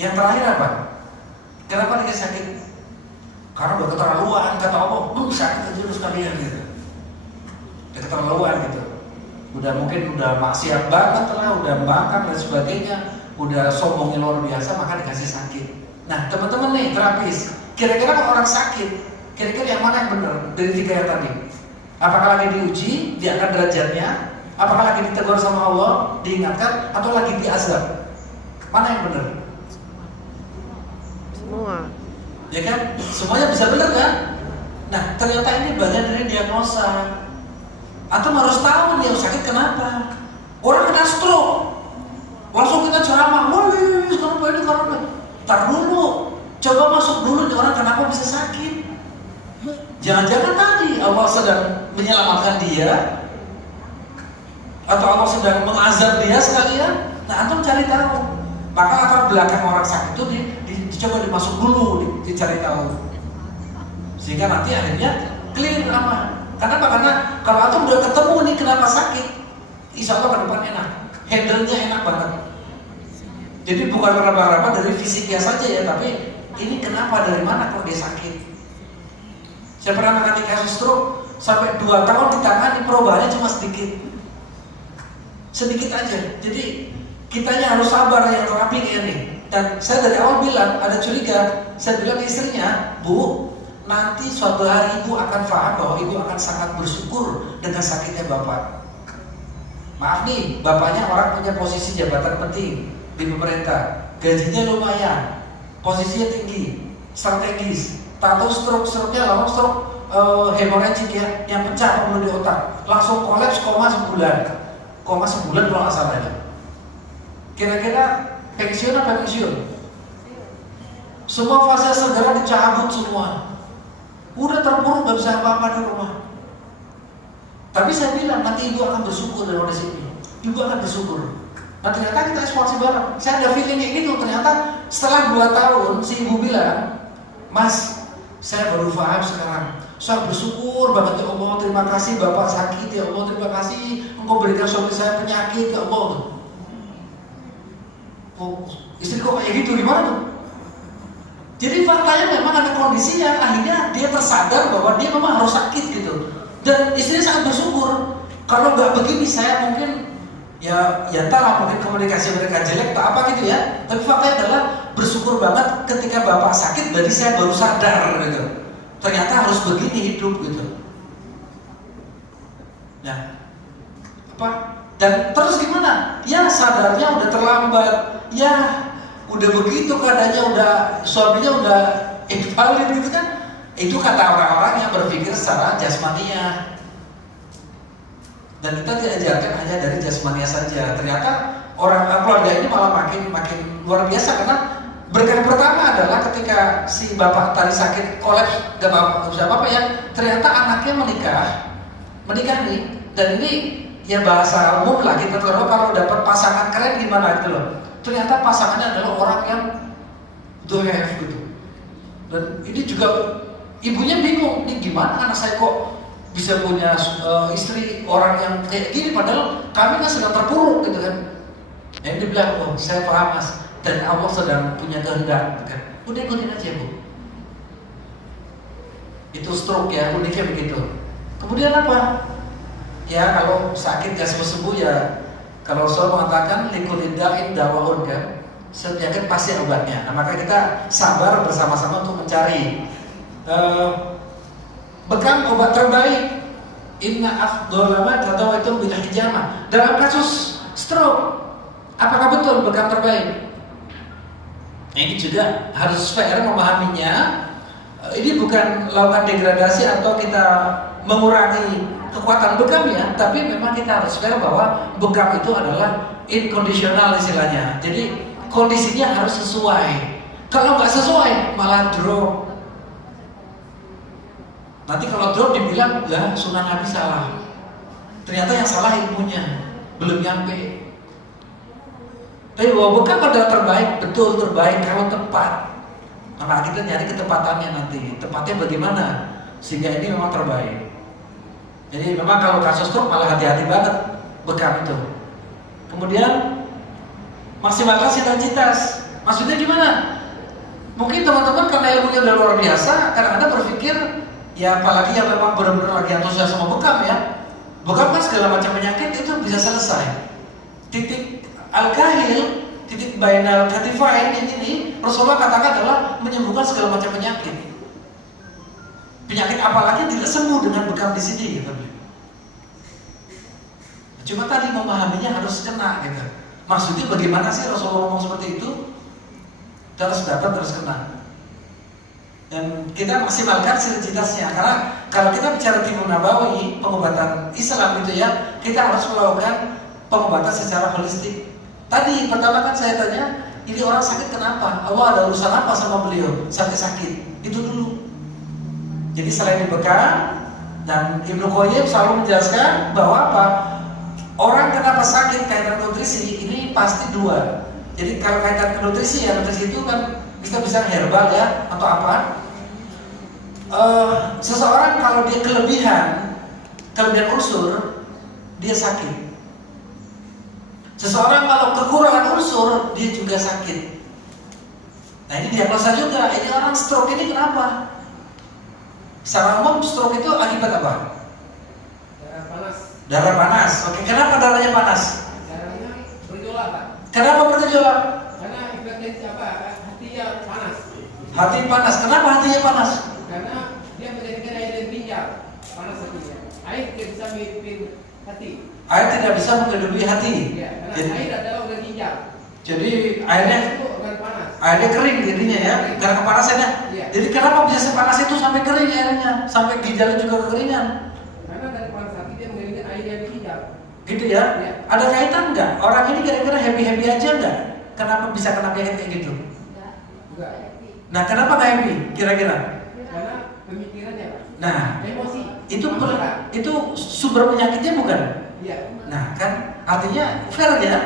Yang terakhir apa? Kenapa dikasih sakit? Karena udah keterlaluan, kata Allah, sakit aja lu sekalian gitu. Udah keterlaluan gitu. Mungkin udah maksiat banget lah, udah makan dan sebagainya, udah sombongnya luar biasa, maka dikasih sakit. Nah teman-teman nih terapis, kira-kira kalau orang sakit, kira-kira yang mana yang benar dari 3 yang tadi? Apakah lagi diuji, diangkat derajatnya? Apakah lagi ditegur sama Allah, diingatkan, atau lagi diazab? Mana yang benar? Semua. Ya kan? Semuanya bisa benar kan? Nah ternyata ini bagian dari diagnosa. Antum harus tahu dia sakit kenapa. Orang kena stroke, langsung kita ceramah, wah kenapa ini karena tar dulu, coba masuk dulu nih orang kenapa bisa sakit. Jangan-jangan tadi Allah sedang menyelamatkan dia, atau Allah sedang mengazab dia sekalian. Nah antum cari tahu. Maka latar belakang orang sakit itu dicoba dimasuk dulu, dicari tahu, sehingga nanti akhirnya clear apa. Kenapa? Karena kalau antum udah ketemu nih kenapa sakit, insya Allah ke depan enak, handle-nya enak banget. Jadi bukan raba-raba dari fisiknya saja ya, tapi ini kenapa, dari mana kok dia sakit. Saya pernah menangani kasus stroke sampai 2 tahun ditangani, perubahannya cuma sedikit aja. Jadi kitanya harus sabar yang terapi kayak nih. Dan saya dari awal bilang ada curiga, saya bilang ke istrinya, Bu, nanti suatu hari ibu akan paham bahwa ibu akan sangat bersyukur dengan sakitnya bapak. Maaf nih, bapaknya orang punya posisi jabatan penting di pemerintah, gajinya lumayan, posisinya tinggi, strategis. Tahu stroke-nya langsung stroke hemorragik ya, yang pecah pembuluh di otak, langsung kolaps koma sebulan kalau nggak salah ya. Kira-kira pensiun apa pensiun? Semua fase segera dicabut semua. Udah terpuruk, gak bisa apa-apa di rumah. Tapi saya bilang nanti ibu akan bersyukur dari kondisi ini. Ibu akan bersyukur. Nah ternyata kita ekspansi bareng. Saya ada feeling kayak gitu. Ternyata setelah 2 tahun si ibu bilang, Mas, saya baru paham sekarang. Saya bersyukur banget ya Allah. Terima kasih Bapak sakit ya Allah. Terima kasih Engkau berikan suami saya penyakit ya Allah. Oh, istri kok kayak gitu, gimana tuh? Jadi faktanya memang ada kondisi yang akhirnya dia tersadar bahwa dia memang harus sakit gitu. Dan istrinya sangat bersyukur. Kalau nggak begini saya mungkin ya entahlah, mungkin komunikasi mereka jelek tak apa gitu ya. Tapi faktanya adalah bersyukur banget ketika bapak sakit, jadi saya baru sadar gitu. Ternyata harus begini hidup gitu. Nah, apa? Dan terus gimana? Ya sadarnya udah terlambat. Ya udah begitu keadaannya, udah suaminya udah invalid gitu kan. Itu kata orang-orang yang berpikir secara jasmania. Dan kita tidak ajarkan hanya dari jasmania saja. Ternyata orang keluarga ini malah makin luar biasa, karena berkah pertama adalah ketika si bapak tadi sakit kolaps gak bisa apa-apa ya. Ternyata anaknya menikah nih. Dan ini ya bahasa umum lah, kita tahu kalau dapat pasangan keren gimana gitu loh. Ternyata pasangannya adalah orang yang dohef gitu. Dan ini juga ibunya bingung, nih gimana anak saya kok bisa punya istri orang yang kayak gini, padahal kami kan sedang terpuruk gitu kan. Yang dia bilang, oh saya paham Mas, dan Allah sedang punya kehendak kan. Udah ikutin aja Bu. Itu stroke ya, uniknya begitu. Kemudian apa? Ya kalau sakit gak sembuh ya, kalau Rasul mengatakan likulidain dawaun kan, setiap penyakit pasti obatnya. Nah, maka kita sabar bersama-sama untuk mencari bekam obat terbaik. Inna afdolama atau itu bil hijamah. Dalam kasus stroke, apakah betul bekam terbaik? Ini juga harus fair memahaminya. Ini bukan lakukan degradasi atau kita mengurangi kekuatan bekam ya, tapi memang kita harus fair bahwa bekam itu adalah inkondisional istilahnya. Jadi kondisinya harus sesuai. Kalau nggak sesuai malah drop. Nanti kalau drop dibilang lah sunnah Nabi salah. Ternyata yang salah ilmunya, belum nyampe. Tapi bahwa bekam adalah terbaik, betul terbaik kalau tepat. Nah kita nyari ketepatannya nanti, tepatnya bagaimana sehingga ini memang terbaik. Jadi memang kalau kasus stroke malah hati-hati banget bekam itu. Kemudian maksimalkan sinergitas. Maksudnya gimana? Mungkin teman-teman karena ilmunya udah luar biasa, karena Anda berpikir ya apalagi yang memang benar-benar lagi antusias sama bekam ya. Bekam kan segala macam penyakit itu bisa selesai. Titik al-kahil, titik bainal katifain ini Rasulullah katakan adalah menyembuhkan segala macam penyakit. Penyakit apalagi tidak sembuh dengan bekam di sini gitu. Cuma tadi memahaminya harus kena gitu. Maksudnya bagaimana sih Rasulullah ngomong seperti itu? Terus dapat terus kena. Dan kita maksimalkan sinergitasnya, karena kalau kita bicara Tibbun Nabawi, pengobatan Islam itu ya, kita harus melakukan pengobatan secara holistik. Tadi pertama kan saya tanya, ini orang sakit kenapa? Allah ada urusan apa sama beliau sampai sakit? Itu dulu. Jadi selain bekam, dan Ibnu Qayyim selalu menjelaskan bahwa apa? Orang kenapa sakit kaitan nutrisi ini pasti dua. Jadi kalau kaitan nutrisi ya, nutrisi itu kan bisa herbal ya atau apa? Seseorang kalau dia kelebihan unsur, dia sakit. Seseorang kalau kekurangan unsur, dia juga sakit. Nah ini diagnosa juga. Ini orang stroke ini kenapa? Secara umum stroke itu akibat apa? Darah panas. Darah panas. Oke, kenapa darahnya panas? Darahnya bergejolak, Pak. Kenapa bergejolak? Karena hipertensi hatinya panas. Hati panas. Kenapa hatinya panas? Karena dia menjadikan air dan ginjal panas hatinya. Air tidak bisa memimpin hati. Air tidak bisa mengendalikan hati. Ya, karena air adalah organ ginjal. Jadi airnya Itu organ panas. airnya kering jadinya ya, karena kepanasannya. Iya. Jadi kenapa bisa sepanas itu sampai kering airnya, sampai ginjalnya juga kekeringan? Karena dari panas hati dia menjadikan air dan ginjal. Gitu ya? Iya. Ada kaitan nggak? Orang ini kira-kira happy aja nggak? Kenapa bisa kena penyakit kayak gitu? Enggak. Nah, kenapa nggak happy? Kira-kira? Karena pemikirannya, Pak. Nah, Emosi. itu sumber penyakitnya bukan? Iya. Nah, kan artinya fair ya.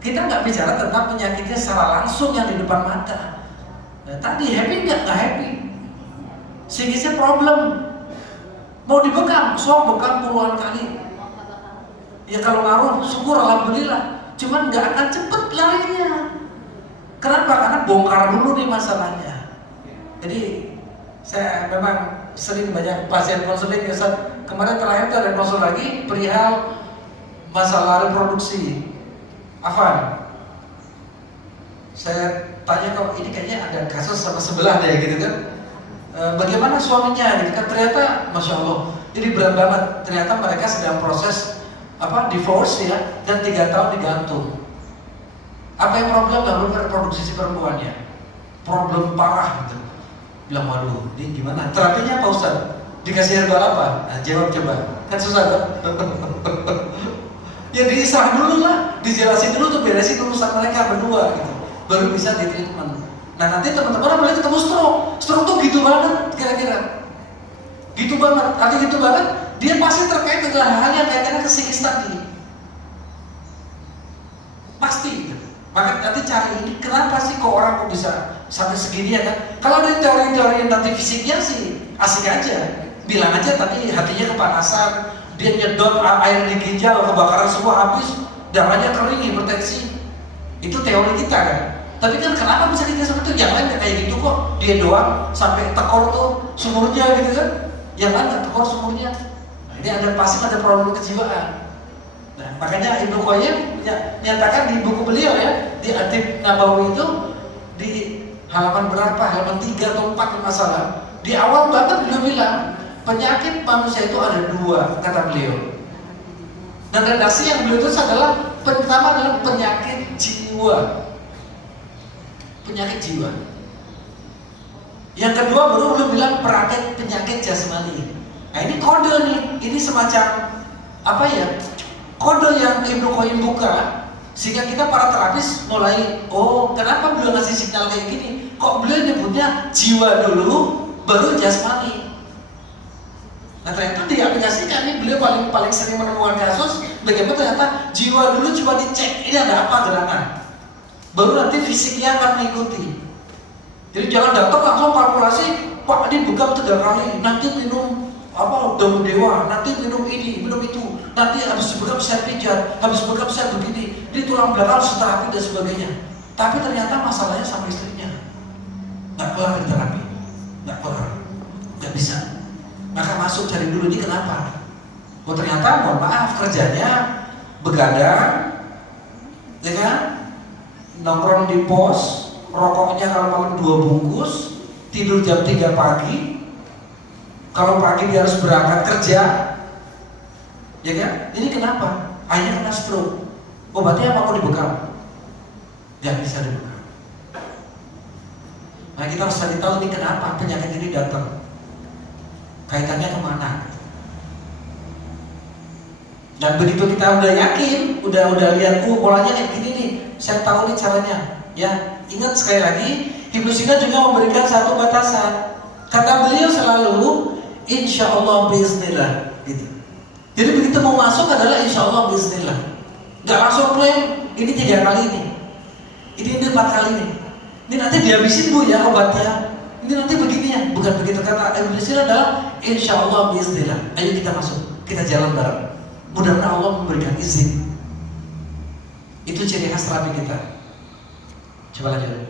Kita nggak bicara tentang penyakitnya secara langsung yang di depan mata. Nah, tadi happy nggak happy? Psikisnya problem. Mau dibekam, sok bekam puluhan kali. Ya kalau ngaruh, syukur alhamdulillah. Cuman nggak akan cepet larinya. Kenapa? Karena bongkar dulu nih masalahnya. Jadi saya memang sering banyak pasien konseling ya Ustaz. Kemarin terakhir tuh ada konsul lagi perihal masalah reproduksi. Afan, saya tanya kok ini kayaknya ada kasus sama sebelah deh gitu kan. Bagaimana suaminya gitu kan, ternyata Masya Allah jadi berat banget. Ternyata mereka sedang proses divorce ya, dan 3 tahun digantung. Apa yang problem? Lalu reproduksi si perempuannya problem parah gitu. Bilang waduh ini gimana, terapinya apa Ustaz? Dikasih herbal apa? Nah, jawab coba, kan susah kan? Ya diisah dulu lah, dijelasin dulu tuh, beresin urusan mereka berdua gitu, baru bisa di treatment. Nah nanti teman-teman mulai ketemu stroke tuh gitu banget kira-kira, gitu banget, artinya gitu banget, dia pasti terkait dengan hal yang kaitannya ke psikis tadi, pasti. Maka nanti cari ini kenapa sih kok orang kok bisa sampai segini ya kan? Kalau dari teori-teori nanti fisiknya sih asik aja, bilang aja tadi hatinya kepanasan, dia nyedot air di ginjal, kebakaran semua habis, darahnya kering, hipertensi. Itu teori kita kan. Tapi kan kenapa bisa kita seperti itu? Yang lain kayak gitu kok, dia doang sampai tekor tuh sumurnya gitu kan. Yang lain nggak tekor sumurnya. Nah, ini ada pasti ada problem kejiwaan. Nah, makanya Ibnu Qayyim nyatakan di buku beliau ya, di Adib Nabawi itu di halaman berapa? Halaman 3 atau 4 masalah. Di awal banget beliau bilang penyakit manusia itu ada 2, kata beliau. Dan redaksi yang beliau tulis adalah pertama adalah penyakit jiwa. Penyakit jiwa. Yang kedua baru beliau bilang penyakit jasmani. Nah ini kode nih, ini semacam apa ya? Kode yang Ibnu Qayyim buka sehingga kita para terapis mulai, oh kenapa beliau ngasih signal kayak gini? Kok beliau nyebutnya jiwa dulu baru jasmani? Nah ternyata diaplikasikan nih, beliau paling sering menemukan kasus bagaimana ternyata jiwa dulu coba dicek ini ada apa gerangan, baru nanti fisiknya akan mengikuti. Jadi jangan datang langsung kalkulasi, Pak ini bekam 3 kali, nanti minum daun dewa, nanti minum ini, minum itu, nanti habis bekam saya pijat, habis bekam saya begini, di tulang belakang harus terapi dan sebagainya. Tapi ternyata masalahnya sama istrinya, nggak kelar di terapi, nggak kelar, nggak bisa. Maka masuk cari dulu ini kenapa? Oh ternyata mohon maaf kerjanya begadang, ya kan? Nongkrong di pos, rokoknya kalau malam 2 bungkus, tidur jam 3 pagi. Kalau pagi dia harus berangkat kerja, ya kan? Ini kenapa? Akhirnya kena stroke. Obatnya apa mau dibekam? Gak bisa dibekam. Nah kita harus cari tahu ini kenapa penyakit ini datang. Kaitannya kemana? Dan begitu kita udah yakin, udah lihat, polanya kayak gini nih, saya tahu nih caranya. Ya, ingat sekali lagi, Ibnu Sina juga memberikan satu batasan. Kata beliau selalu, insya Allah bismillah, gitu. Jadi begitu mau masuk adalah insya Allah bismillah. Gak langsung klaim, ini 3 kali ini 4 kali nih. Ini nanti dihabisin Bu ya obatnya. Ini nanti begini ya, bukan begitu. Kata Ibnu Sina adalah insya Allah bismillah. Ayo kita masuk, kita jalan bareng. Mudah-mudahan Allah memberikan izin. Itu ciri khas terapi kita. Coba lanjut.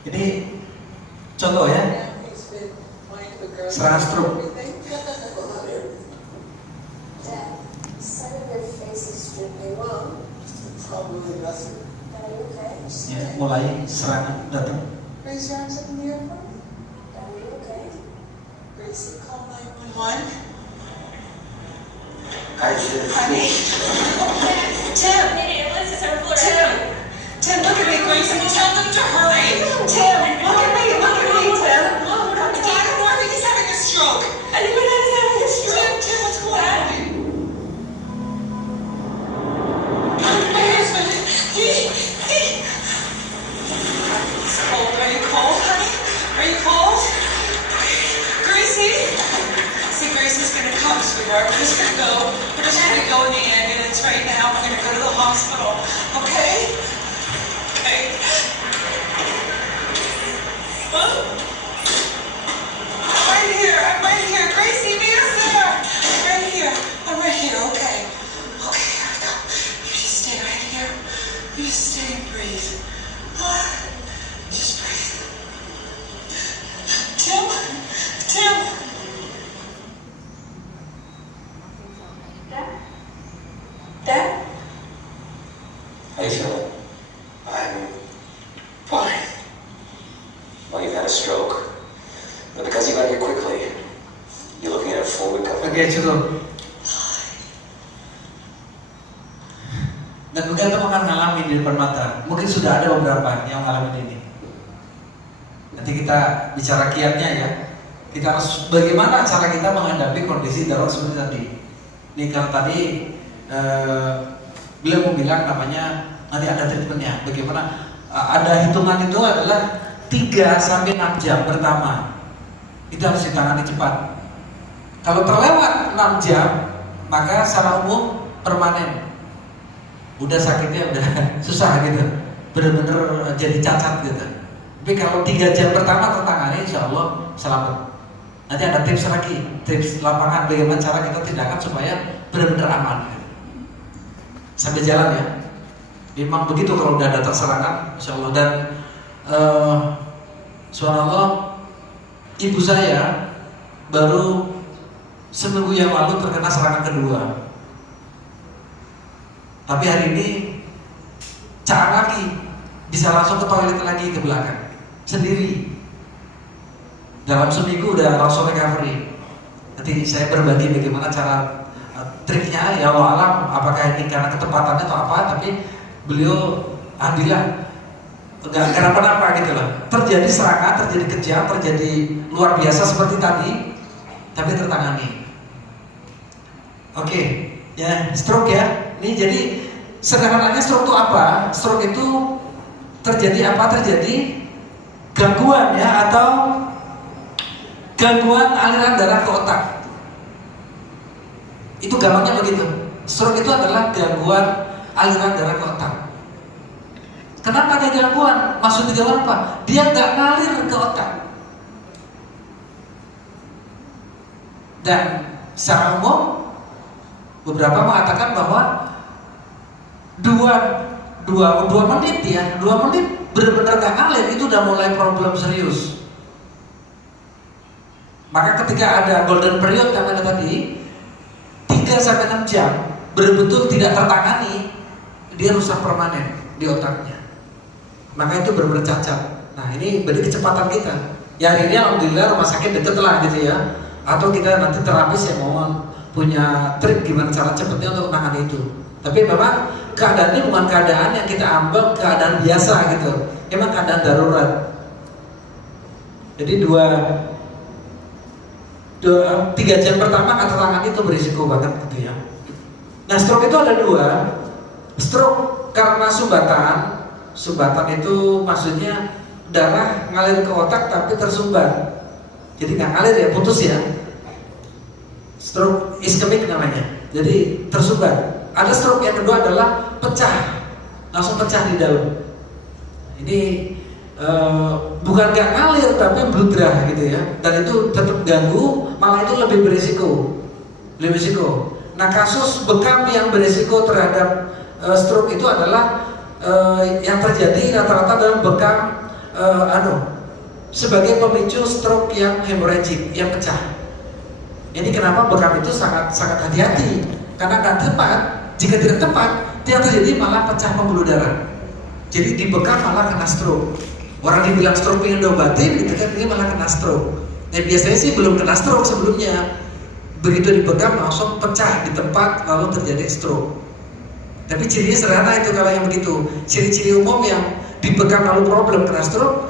Ini contoh ya, serangan stroke. Ya, mulai serangan datang. Raise your arms up in the air for me. Are you okay? Gracie, call 911. I should Honey? Tim! This is our floor. Tim, look at me, Gracie. Tell them to hurry. Tim, look at me, Tim. Dr. Martin is having a stroke. Anyone is having a stroke? Tim, what's going on? My husband Oke, cukup. Dan mungkin teman akan ngalamin di depan mata. Mungkin sudah ada beberapa yang ngalamin ini. Nanti kita bicara kiatnya ya. Kita harus bagaimana cara kita menghadapi kondisi darurat seperti tadi. Ini karena tadi beliau mau bilang namanya nanti ada treatmentnya. Bagaimana ada hitungan itu adalah 3 sampai 6 jam pertama. Itu harus ditangani cepat. Kalau terlewat 6 jam, maka secara umum permanen. Udah sakitnya udah susah gitu, bener-bener jadi cacat gitu. Tapi kalau 3 jam pertama tertangani, insya Allah selamat. Nanti ada tips lagi, tips lapangan bagaimana cara kita tindakan supaya benar-benar aman. Sambil jalan ya. Memang begitu kalau udah datang serangan, insya Allah. Dan subhanallah, ibu saya baru seminggu yang lalu terkena serangan kedua. Tapi hari ini cara lagi, bisa langsung ke toilet lagi ke belakang sendiri. Dalam seminggu udah langsung recovery. Nanti saya berbagi bagaimana cara triknya, ya Allah alam, apakah ini karena ketepatannya atau apa, tapi beliau alhamdulillah nggak kenapa-napa gitu loh. Terjadi serangan, terjadi kejam, terjadi luar biasa seperti tadi, tapi tertangani. Oke, ya stroke ya. Ini jadi sederhananya stroke itu apa? Stroke itu terjadi apa? Terjadi gangguan ya, atau gangguan aliran darah ke otak. Itu gampangnya begitu. Stroke itu adalah gangguan aliran darah ke otak. Kenapa ada gangguan? Maksud gangguan apa? Dia nggak ngalir ke otak. Dan secara umum beberapa mengatakan bahwa 2 menit ya, 2 menit benar-benar nggak ngalir itu udah mulai problem serius. Maka ketika ada golden period namanya tadi 3-6 jam betul-betul tidak tertangani, dia rusak permanen di otaknya. Maka itu benar-benar cacat. Nah ini berarti kecepatan kita. Ya hari ini alhamdulillah rumah sakit deket lah gitu ya. Atau kita nanti terapis yang mau punya trik gimana cara cepatnya untuk menangani itu. Tapi memang keadaan ini bukan keadaan yang kita anggap keadaan biasa gitu. Memang keadaan darurat. Jadi 3 jam pertama kata tangan itu berisiko banget gitu ya. Nah stroke itu ada 2. Stroke karena sumbatan. Sumbatan itu maksudnya darah ngalir ke otak tapi tersumbat. Jadi nggak ngalir ya, putus ya. Stroke iskemik namanya. Jadi tersumbat. Ada stroke yang kedua adalah pecah, langsung pecah di dalam. Ini bukan nggak ngalir tapi bludrah gitu ya. Dan itu tetap ganggu, malah itu lebih berisiko. Nah kasus bekam yang berisiko terhadap stroke itu adalah yang terjadi rata-rata dalam bekam sebagai pemicu stroke yang hemorrhagic, yang pecah. Ini kenapa bekam itu sangat hati-hati karena nggak tepat. Jika tidak tepat, yang terjadi malah pecah pembuluh darah. Jadi di bekam malah kena stroke. Orang dibilang stroke yang diobatin, gitu kan, ini malah kena stroke. Nah biasanya sih belum kena stroke sebelumnya. Begitu di bekam langsung pecah di tempat lalu terjadi stroke. Tapi cirinya sederhana itu kalau yang begitu. Ciri-ciri umum yang di bekam lalu problem kena stroke,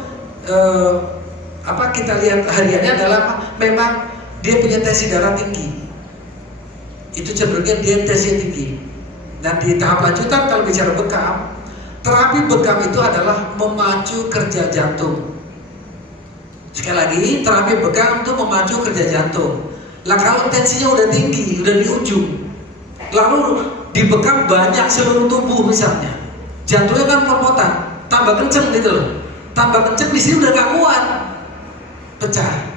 kita lihat hariannya adalah memang dia punya tensi darah tinggi. Itu cenderungnya dia tensi tinggi. Dan di tahap lanjutan kalau bicara bekam, terapi bekam itu adalah memacu kerja jantung. Sekali lagi, terapi bekam itu memacu kerja jantung. Lah kalau tensinya udah tinggi, udah di ujung, lalu di bekam banyak seluruh tubuh misalnya, jantungnya kan pelopotan, tambah kenceng gitu loh. Tambah kenceng di sini udah gak kuat, pecah.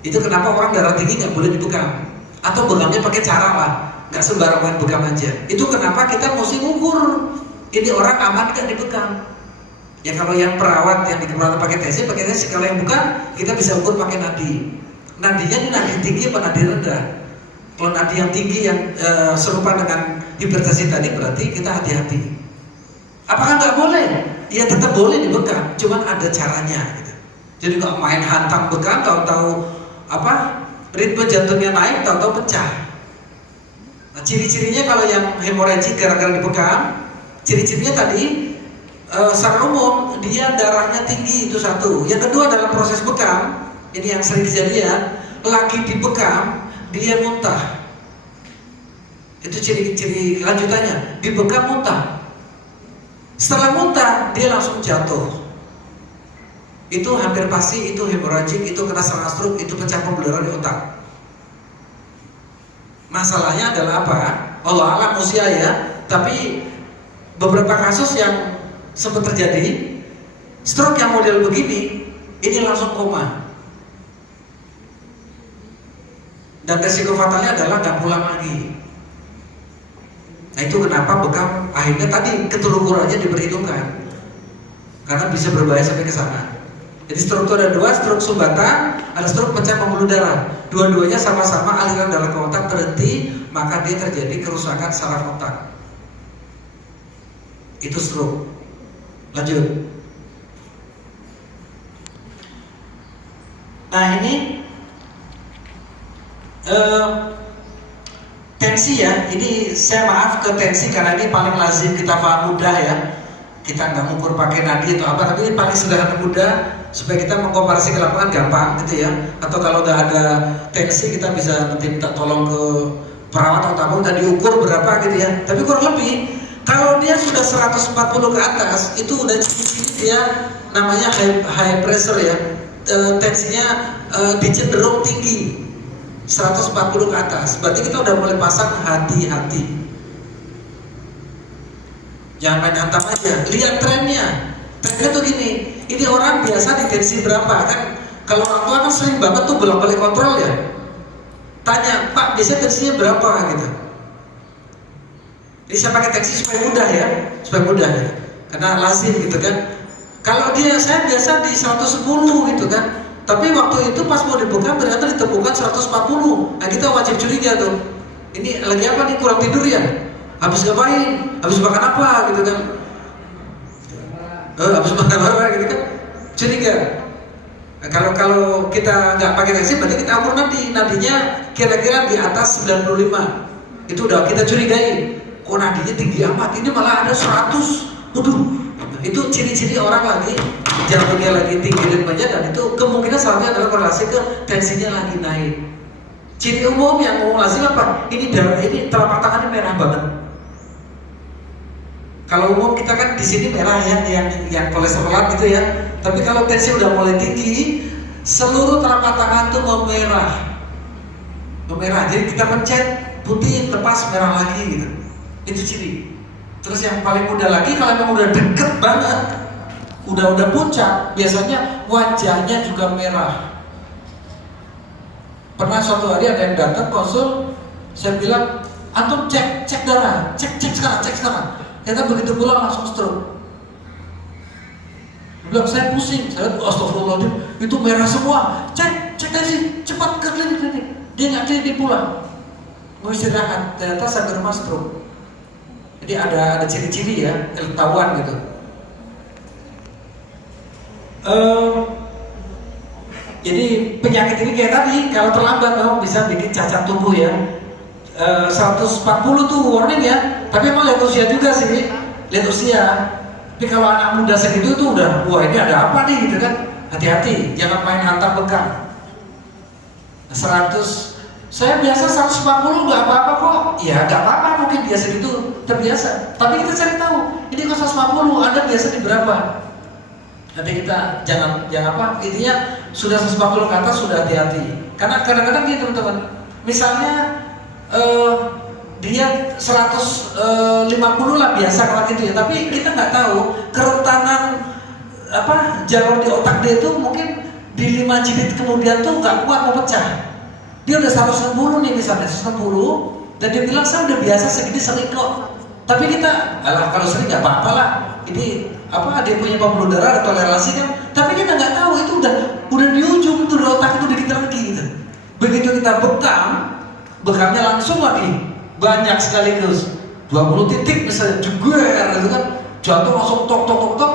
Itu kenapa orang darah tinggi nggak boleh dibekam, atau bekamnya pakai cara lah. Nggak sembarangan bekam aja. Itu kenapa kita mesti ngukur ini orang aman nggak dibekam. Ya kalau yang perawat yang dikeluarkan pakai tensi. Kalau yang bukan kita bisa ukur pakai nadi. Nadinya ini nadi tinggi apa nadi rendah. Kalau nadi yang tinggi yang serupa dengan hipertensi tadi berarti kita hati-hati. Apakah nggak boleh? Ya tetap boleh dibekam, cuman ada caranya. Gitu. Jadi nggak main hantam bekam, tahu-tahu ritme jantungnya naik, tahu-tahu pecah. Nah, ciri-cirinya kalau yang hemoragik gara-gara dibekam, ciri-cirinya tadi secara umum dia darahnya tinggi, itu satu. Yang kedua dalam proses bekam, ini yang sering kejadian, lagi dibekam dia muntah. Itu ciri-ciri lanjutannya, dibekam muntah. Setelah muntah dia langsung jatuh. Itu hampir pasti itu hemoragik, itu kena serangan stroke, itu pecah pembuluh di otak. Masalahnya adalah apa? Allah alam usia ya, tapi beberapa kasus yang sempat terjadi stroke yang model begini, ini langsung koma. Dan resiko fatalnya adalah nggak pulang lagi. Nah itu kenapa bekam akhirnya tadi keterukurannya diperhitungkan, karena bisa berbahaya sampai ke sana. Jadi stroke itu ada dua, stroke sumbatan, ada stroke pecah pembuluh darah. Dua-duanya sama-sama aliran darah ke otak berhenti, maka dia terjadi kerusakan saraf otak. Itu stroke. Lanjut. Nah ini tensi ya. Ini saya maaf ke tensi karena ini paling lazim kita paham mudah ya. Kita nggak mengukur pakai nadi atau apa, tapi ini paling sederhana mudah supaya kita mengkomparasi ke lapangan gampang gitu ya. Atau kalau udah ada tensi kita bisa nanti minta tolong ke perawat atau tamu dan diukur berapa gitu ya. Tapi kurang lebih kalau dia sudah 140 ke atas itu udah dia namanya high pressure ya. Tensinya dicenderung tinggi 140 ke atas. Berarti kita udah mulai pasang hati-hati. Jangan main hantam aja, lihat trennya. Trennya tuh gini, ini orang biasa di tensi berapa kan? Kalau orang tua kan sering banget tuh bolak-balik kontrol ya. Tanya, Pak biasanya tensinya berapa gitu. Jadi saya pakai tensi supaya mudah ya, supaya mudah ya. Karena lazim gitu kan. Kalau dia saya biasa di 110 gitu kan. Tapi waktu itu pas mau dibekam ternyata ditemukan 140. Nah kita wajib curiga tuh. Ini lagi apa nih, kurang tidur ya? Habis ngapain? Habis makan apa gitu kan? Habis makan apa gitu kan? Curiga. Nah, kalau kita nggak pakai tensi, berarti kita ukur nadinya kira-kira di atas 95. Itu udah kita curigai. Kok nadinya tinggi amat? Ini malah ada 100. Waduh. Itu ciri-ciri orang lagi jantungnya lagi tinggi ritmenya, dan itu kemungkinan salahnya adalah korelasi ke tensinya lagi naik. Ciri umum yang umum lazim apa? Ini darah ini telapak tangannya merah banget. Kalau umum kita kan di sini merah ya, yang kolesterolan gitu ya. Tapi kalau tensi udah mulai tinggi, seluruh telapak tangan tuh memerah. Jadi kita pencet putih, lepas merah lagi gitu. Itu ciri. Terus yang paling mudah lagi kalau memang udah deket banget, udah puncak, biasanya wajahnya juga merah. Pernah suatu hari ada yang datang konsul, saya bilang, antum cek darah, cek sekarang. Ternyata begitu pulang langsung stroke. Dia bilang saya pusing, saya bilang astagfirullahaladzim, itu merah semua. Cek aja, cepat ke klinik. Dia nggak klinik pulang, mau istirahat. Ternyata sampai rumah stroke. Jadi ada ciri-ciri ya, ketahuan gitu. Jadi penyakit ini kayak tadi, kalau terlambat memang bisa bikin cacat tubuh ya. 140 tuh warning ya, tapi emang lihat usia juga sih, lihat usia. Tapi kalau anak muda segitu tuh udah, wah ini ada apa nih gitu kan? Hati-hati, jangan main hantam bekam. 100, saya biasa 140 nggak apa-apa kok. Ya nggak apa-apa, mungkin dia segitu terbiasa. Tapi kita cari tahu, ini kok 140, Anda biasa di berapa? Nanti kita jangan apa, intinya sudah 140 ke atas sudah hati-hati. Karena kadang-kadang gini teman-teman, misalnya dia 150 lah biasa kalau gitu ya, tapi kita nggak tahu kerentanan apa jalur di otak dia itu mungkin di 5 jilid kemudian tuh nggak kuat mau pecah. Dia udah 160 nih misalnya 160 dan dia bilang saya udah biasa segini sering kok. Tapi kita, kalau sering nggak apa-apa lah. Ini apa dia punya pembuluh darah, ada toleransi kan? Tapi kita nggak tahu itu udah di ujung tuh di otak itu dikit lagi gitu. Begitu kita bekamnya langsung lagi banyak sekaligus 20 titik misalnya juga kan, jantung langsung tok,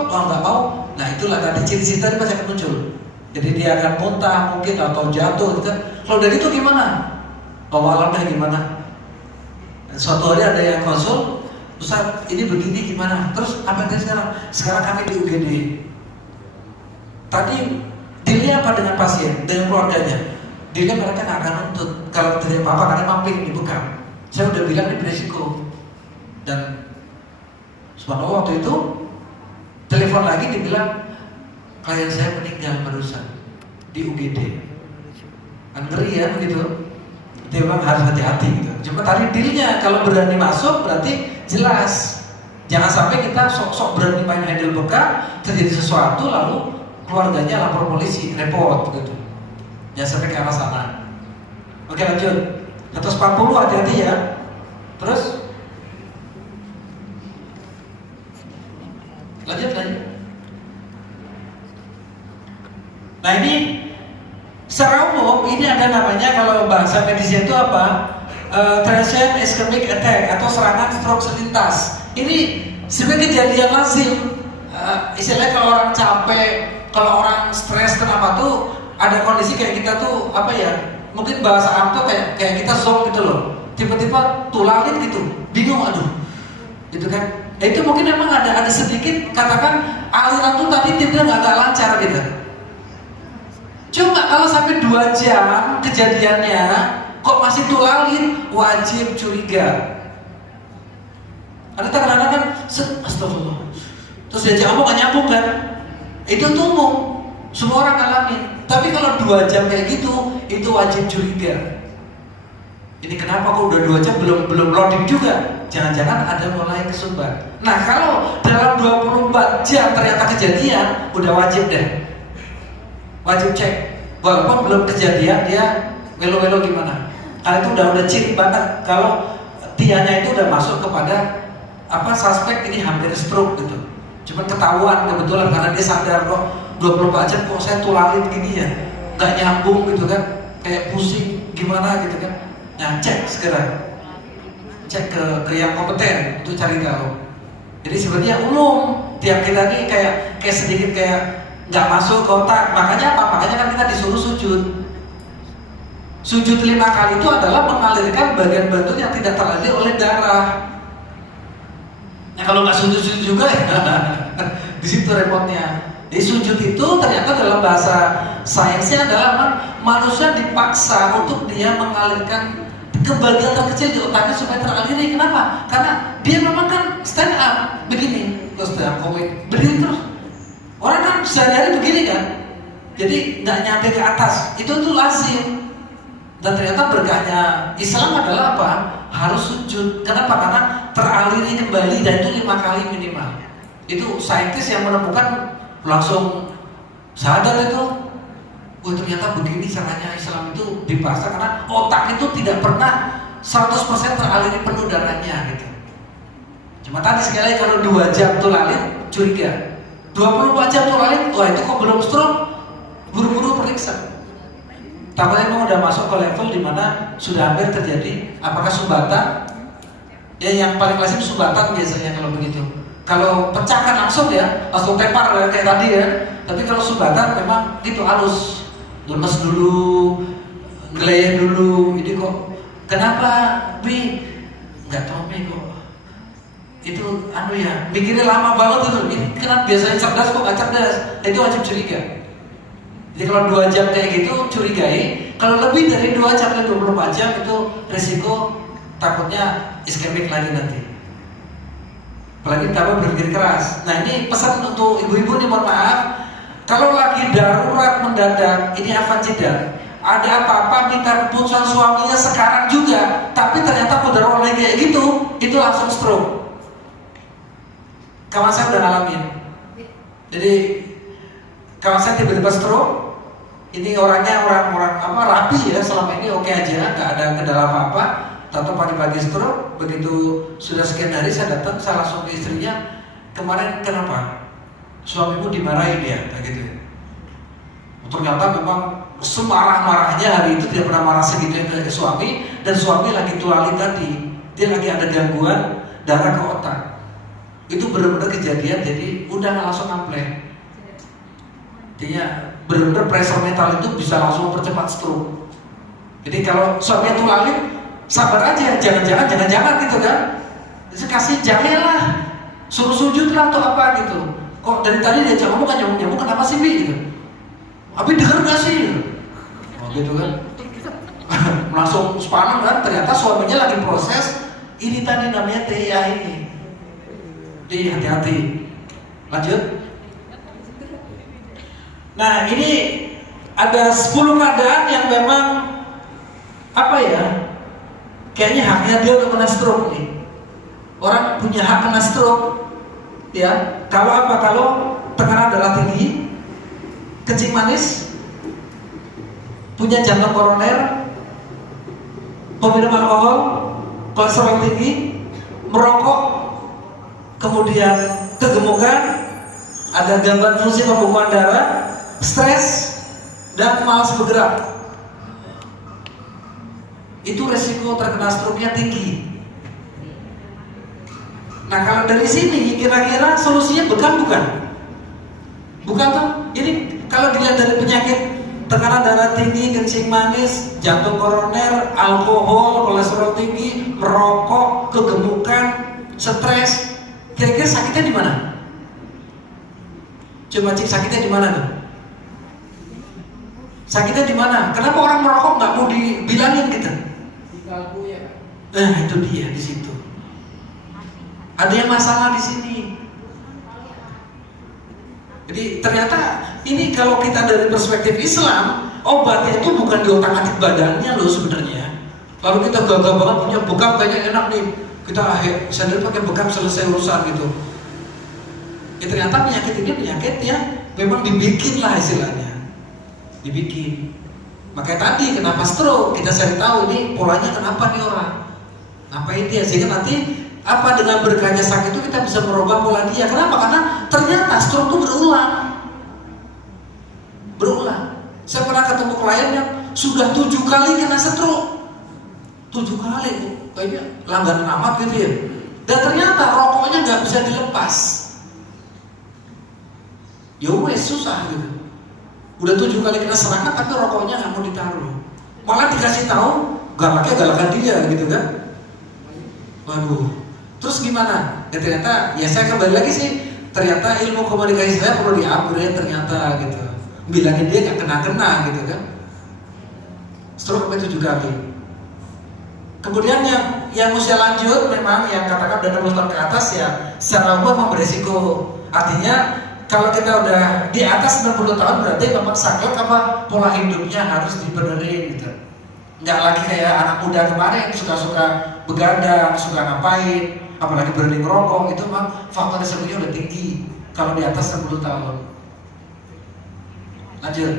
nggak mau. Nah itulah tadi ciri-ciri tadi pasti akan muncul. Jadi dia akan muntah mungkin atau jatuh gitu. Kalau dari itu gimana? Alamnya gimana? Dan suatu hari ada yang konsul, Ustaz ini begini gimana? Terus apa yang sekarang? Sekarang kami di UGD. Tadi dealnya apa dengan pasien, dengan keluarganya? Dealnya mereka nggak akan nuntut kalau terjadi apa-apa karena mampir dibekam. Saya udah bilang ini beresiko. Dan subhanallah waktu itu telepon lagi dibilang klien saya meninggal barusan di UGD. Kan ngeri ya begitu. Itu memang harus hati-hati gitu. Cuma tadi dealnya kalau berani masuk berarti jelas. Jangan sampai kita sok-sok berani main handle bekam, terjadi sesuatu lalu keluarganya lapor polisi, repot gitu. Jangan sampai ke arah sana. Oke lanjut. 140 hati-hati ya. Terus lanjut. Nah ini secara umum ini ada namanya kalau bahasa medisnya itu apa? Transient ischemic attack atau serangan stroke selintas. Ini sebenarnya kejadian lazim. Istilahnya kalau orang capek, kalau orang stres kenapa tuh ada kondisi kayak kita tuh apa ya? Mungkin bahasa Arab tuh kayak kita zonk gitu loh. Tiba-tiba tulalin gitu, bingung aduh, gitu kan? Itu mungkin memang ada sedikit katakan aliran tuh tadi tiba-tiba nggak lancar gitu. Cuma kalau sampai 2 jam kejadiannya kok masih tulalin, wajib curiga. Ada kadang-kadang kan, astagfirullah. Terus diajak ngomong gak nyambung kan? Itu tuh umum, semua orang ngalamin. Tapi kalau 2 jam kayak gitu, itu wajib curiga. Ini kenapa kok udah 2 jam belum loading juga? Jangan-jangan ada mulai kesumbat. Nah kalau dalam 24 jam ternyata kejadian, udah wajib deh. Wajib cek. Walaupun belum kejadian dia welo-welo gimana. Karena itu udah ciri banget kalau tianya itu udah masuk kepada suspek ini hampir stroke gitu. Cuman ketahuan kebetulan karena dia sadar kok 24 jam kok saya tulalin gini ya, nggak nyambung gitu kan, kayak pusing gimana gitu kan. Nah cek segera, cek ke yang kompeten untuk cari tahu. Jadi sebenarnya umum tiap kita nih kayak sedikit kayak nggak masuk ke otak. Makanya apa? Makanya kan kita disuruh sujud. Sujud 5 kali itu adalah mengalirkan bagian badan yang tidak teraliri oleh darah. Nah kalau nggak sujud juga ya di situ repotnya. Jadi sujud itu ternyata dalam bahasa sainsnya adalah manusia dipaksa untuk dia mengalirkan ke bagian terkecil di otaknya supaya teraliri. Kenapa? Karena dia memang kan stand up begini, terus stand up komik berdiri terus. Orang kan sehari-hari begini kan, jadi nggak nyampe ke atas. Itu tuh lazim. Dan ternyata berkahnya Islam adalah apa? Harus sujud. Kenapa? Karena teraliri kembali dan itu 5 kali minimal. Itu saintis yang menemukan langsung sadar itu. Oh ternyata begini caranya Islam itu dipaksa karena otak itu tidak pernah 100% teraliri penuh darahnya gitu. Cuma tadi sekali lagi kalau 2 jam tulalin curiga. 24 jam tulalin, wah itu kok belum stroke? Buru-buru periksa. Takutnya memang udah masuk ke level dimana sudah hampir terjadi apakah sumbatan? Ya yang paling lazim sumbatan biasanya kalau begitu. Kalau pecahkan langsung ya, langsung tepar kayak tadi ya. Tapi kalau sumbatan memang itu halus, lemes dulu, ngeleyeh dulu. Ini kok kenapa Bi? Nggak tahu Mi kok. Itu ya, mikirnya lama banget itu. Ini kenapa biasanya cerdas kok nggak cerdas? Itu wajib curiga. Jadi kalau 2 jam kayak gitu curigai. Kalau lebih dari 2 jam ke 24 jam itu resiko takutnya iskemik lagi nanti. Apalagi tambah berpikir keras. Nah ini pesan untuk ibu-ibu nih, mohon maaf. Kalau lagi darurat mendadak, ini afanjidah. Ada apa-apa minta keputusan suaminya sekarang juga, tapi ternyata udah oleh kayak gitu, itu langsung stroke. Kawan saya udah ngalamin. Jadi kawan saya tiba-tiba stroke. Ini orangnya orang rapi ya, selama ini oke aja, nggak ada kendala apa-apa. Tahu pagi-pagi stroke, begitu sudah sekian hari saya datang, saya langsung ke istrinya. Kemarin kenapa? Suamimu dimarahin ya, kayak gitu. Ternyata memang semarah-marahnya hari itu tidak pernah marah segitu ke suami, dan suami lagi tulalin tadi, dia lagi ada gangguan darah ke otak. Itu benar-benar kejadian, jadi udah langsung ampleh. Dia benar-benar pressure metal itu bisa langsung percepat stroke. Jadi kalau suaminya tuh lalit, sabar aja, jangan-jangan gitu kan. Jadi kasih jahe lah, suruh sujud lah atau apa gitu. Kok dari tadi dia ngomong kan nyamuk kenapa sih Bi gitu. Abi denger gak sih? Oh gitu kan. Langsung sepanang kan, ternyata suaminya lagi proses ini tadi namanya TIA ini. Jadi hati-hati. Lanjut. Nah ini ada 10 keadaan yang memang apa ya? Kayaknya haknya dia untuk kena stroke nih. Orang punya hak kena stroke, ya. Kalau apa? Kalau tekanan darah tinggi, kencing manis, punya jantung koroner, peminum alkohol, kolesterol tinggi, merokok, kemudian kegemukan, ada gangguan fungsi pembekuan darah, stres, dan malas bergerak. Itu resiko terkena stroke-nya tinggi. Nah kalau dari sini kira-kira solusinya bukan? Bukan tuh. Ini kalau dilihat dari penyakit tekanan darah tinggi, kencing manis, jantung koroner, alkohol, kolesterol tinggi, merokok, kegemukan, stres, kira-kira sakitnya di mana? Coba cek sakitnya di mana nih? Sakitnya di mana? Kenapa orang merokok nggak mau dibilangin gitu? Di kalbu ya. Itu dia di situ. Ada yang masalah di sini. Jadi ternyata ini kalau kita dari perspektif Islam, obatnya itu bukan di otak-atik badannya loh sebenarnya. Lalu kita gagah banget punya bekam kayaknya enak nih. Kita sadar pakai bekam selesai urusan gitu. Ya ternyata penyakit ini penyakit ya memang dibikin lah istilahnya. Dibikin. Makanya tadi kenapa stroke? Kita cari tahu ini polanya kenapa nih orang. Ngapain dia? Sehingga nanti apa dengan berkahnya sakit itu kita bisa merubah pola dia. Kenapa? Karena ternyata stroke itu berulang. Saya pernah ketemu klien yang sudah 7 kali kena stroke. 7 kali, kayaknya langganan amat gitu ya. Dan ternyata rokoknya nggak bisa dilepas. Ya wes susah gitu. Udah 7 kali kena serangan tapi rokoknya nggak mau ditaruh. Malah dikasih tahu galaknya galakan dia gitu kan. Waduh. Terus gimana? Ya ternyata, ya saya kembali lagi sih, ternyata ilmu komunikasi saya perlu di-upgrade ternyata gitu. Bilangin dia nggak kena-kena gitu kan. Stroke sampai 7 kali. Kemudian yang usia lanjut memang yang katakan udah 60 tahun ke atas ya secara umum memang beresiko. Artinya kalau kita udah di atas 60 tahun berarti memang saklek apa pola hidupnya harus dibenerin gitu. Nggak lagi kayak anak muda kemarin suka-suka begadang, suka ngapain, apalagi berhenti ngerokok, itu mah faktor resikonya udah tinggi kalau di atas 60 tahun. Lanjut.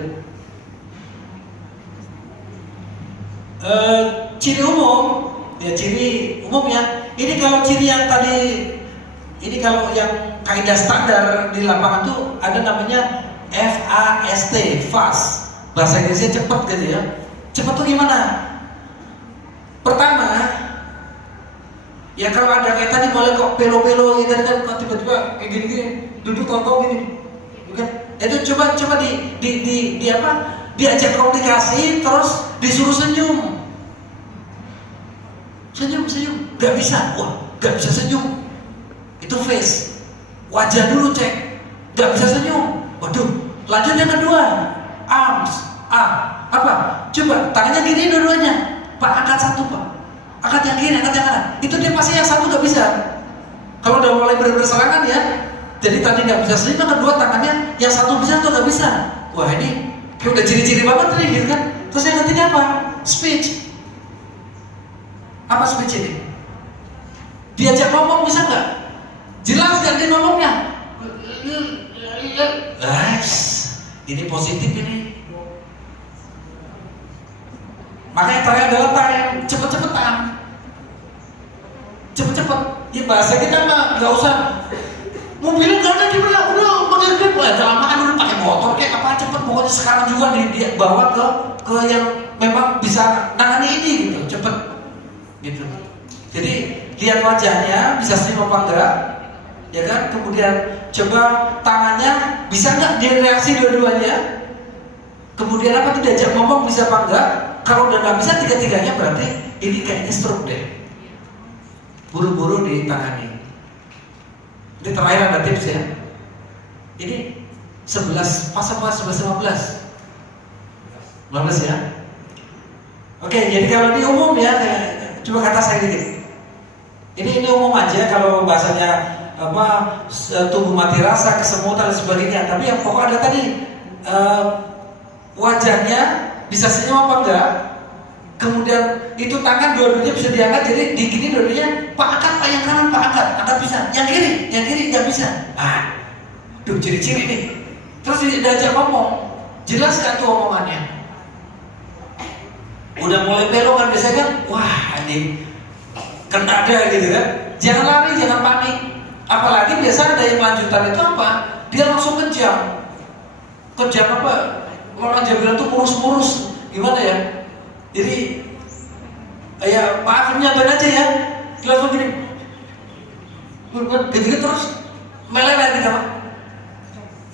Ciri umum ya, ciri umum ya. Ini kalau ciri yang tadi, ini kalau yang kaidah standar di lapangan tuh ada namanya FAST, fast. Bahasa Inggrisnya cepet gitu ya. Cepet tuh gimana? Pertama, ya kalau ada kayak tadi boleh kok pelo-pelo gitu kan, kok tiba-tiba kayak gini-gini, duduk tonton gini, bukan? Itu coba di apa? Diajak komunikasi terus disuruh senyum, gak bisa, wah gak bisa senyum, itu face, wajah dulu cek, gak bisa senyum, waduh, lanjut yang kedua, arms, apa? Coba tangannya gini dua-duanya, Pak angkat satu Pak, angkat yang kiri, angkat yang kanan, itu dia pasti yang satu gak bisa. Kalau udah mulai berserangan ya, jadi tadi gak bisa senyum, yang kedua tangannya yang satu bisa atau gak bisa, wah ini kayak udah ciri-ciri banget nih gitu kan. Terus yang ketiga apa? Speech. Apa speech ini? Diajak ngomong bisa nggak? Jelas nggak dia ngomongnya? Ini positif ini. Makanya terakhir adalah tayang cepet-cepetan. Cepet-cepet. Ya bahasa kita mah nggak usah. Mobilnya nggak ada gimana? Udah pakai kelamaan dulu pakai motor kayak apa cepet. Pokoknya sekarang juga dibawa ke yang memang bisa nangani ini gitu, cepet. Gitu. Jadi lihat wajahnya bisa senyum apa enggak, ya kan? Kemudian coba tangannya bisa nggak direaksi dua-duanya, Kemudian apa, diajak ngomong bisa apa enggak? Kalau udah nggak bisa tiga-tiganya berarti ini kayaknya stroke deh. Buru-buru ditangani. Ini terakhir ada tips ya. Ini 11 pasal 11-15 ya. Oke, jadi kalau di umum ya, coba kata saya dikit. Ini umum aja kalau bahasanya apa, tubuh mati rasa, kesemutan dan sebagainya. Tapi yang pokok ada tadi wajahnya bisa senyum apa enggak. Kemudian itu tangan dua-duanya bisa diangkat, jadi di gini dua-duanya, Pak angkat, Pak yang kanan Pak angkat bisa. Yang kiri nggak bisa. Duh, ciri-ciri nih. Terus diajak ngomong, jelas gak tuh omongannya? Udah mulai belok kan biasanya kan, wah ini kena ada gitu kan. Jangan lari, jangan panik. Apalagi biasa ada yang lanjutan itu apa? Dia langsung kejam apa? Orang Jawa bilang tuh murus-murus. Gimana ya? Jadi ya maaf nyabain aja ya. Langsung gini. Gitu terus meleleh gitu.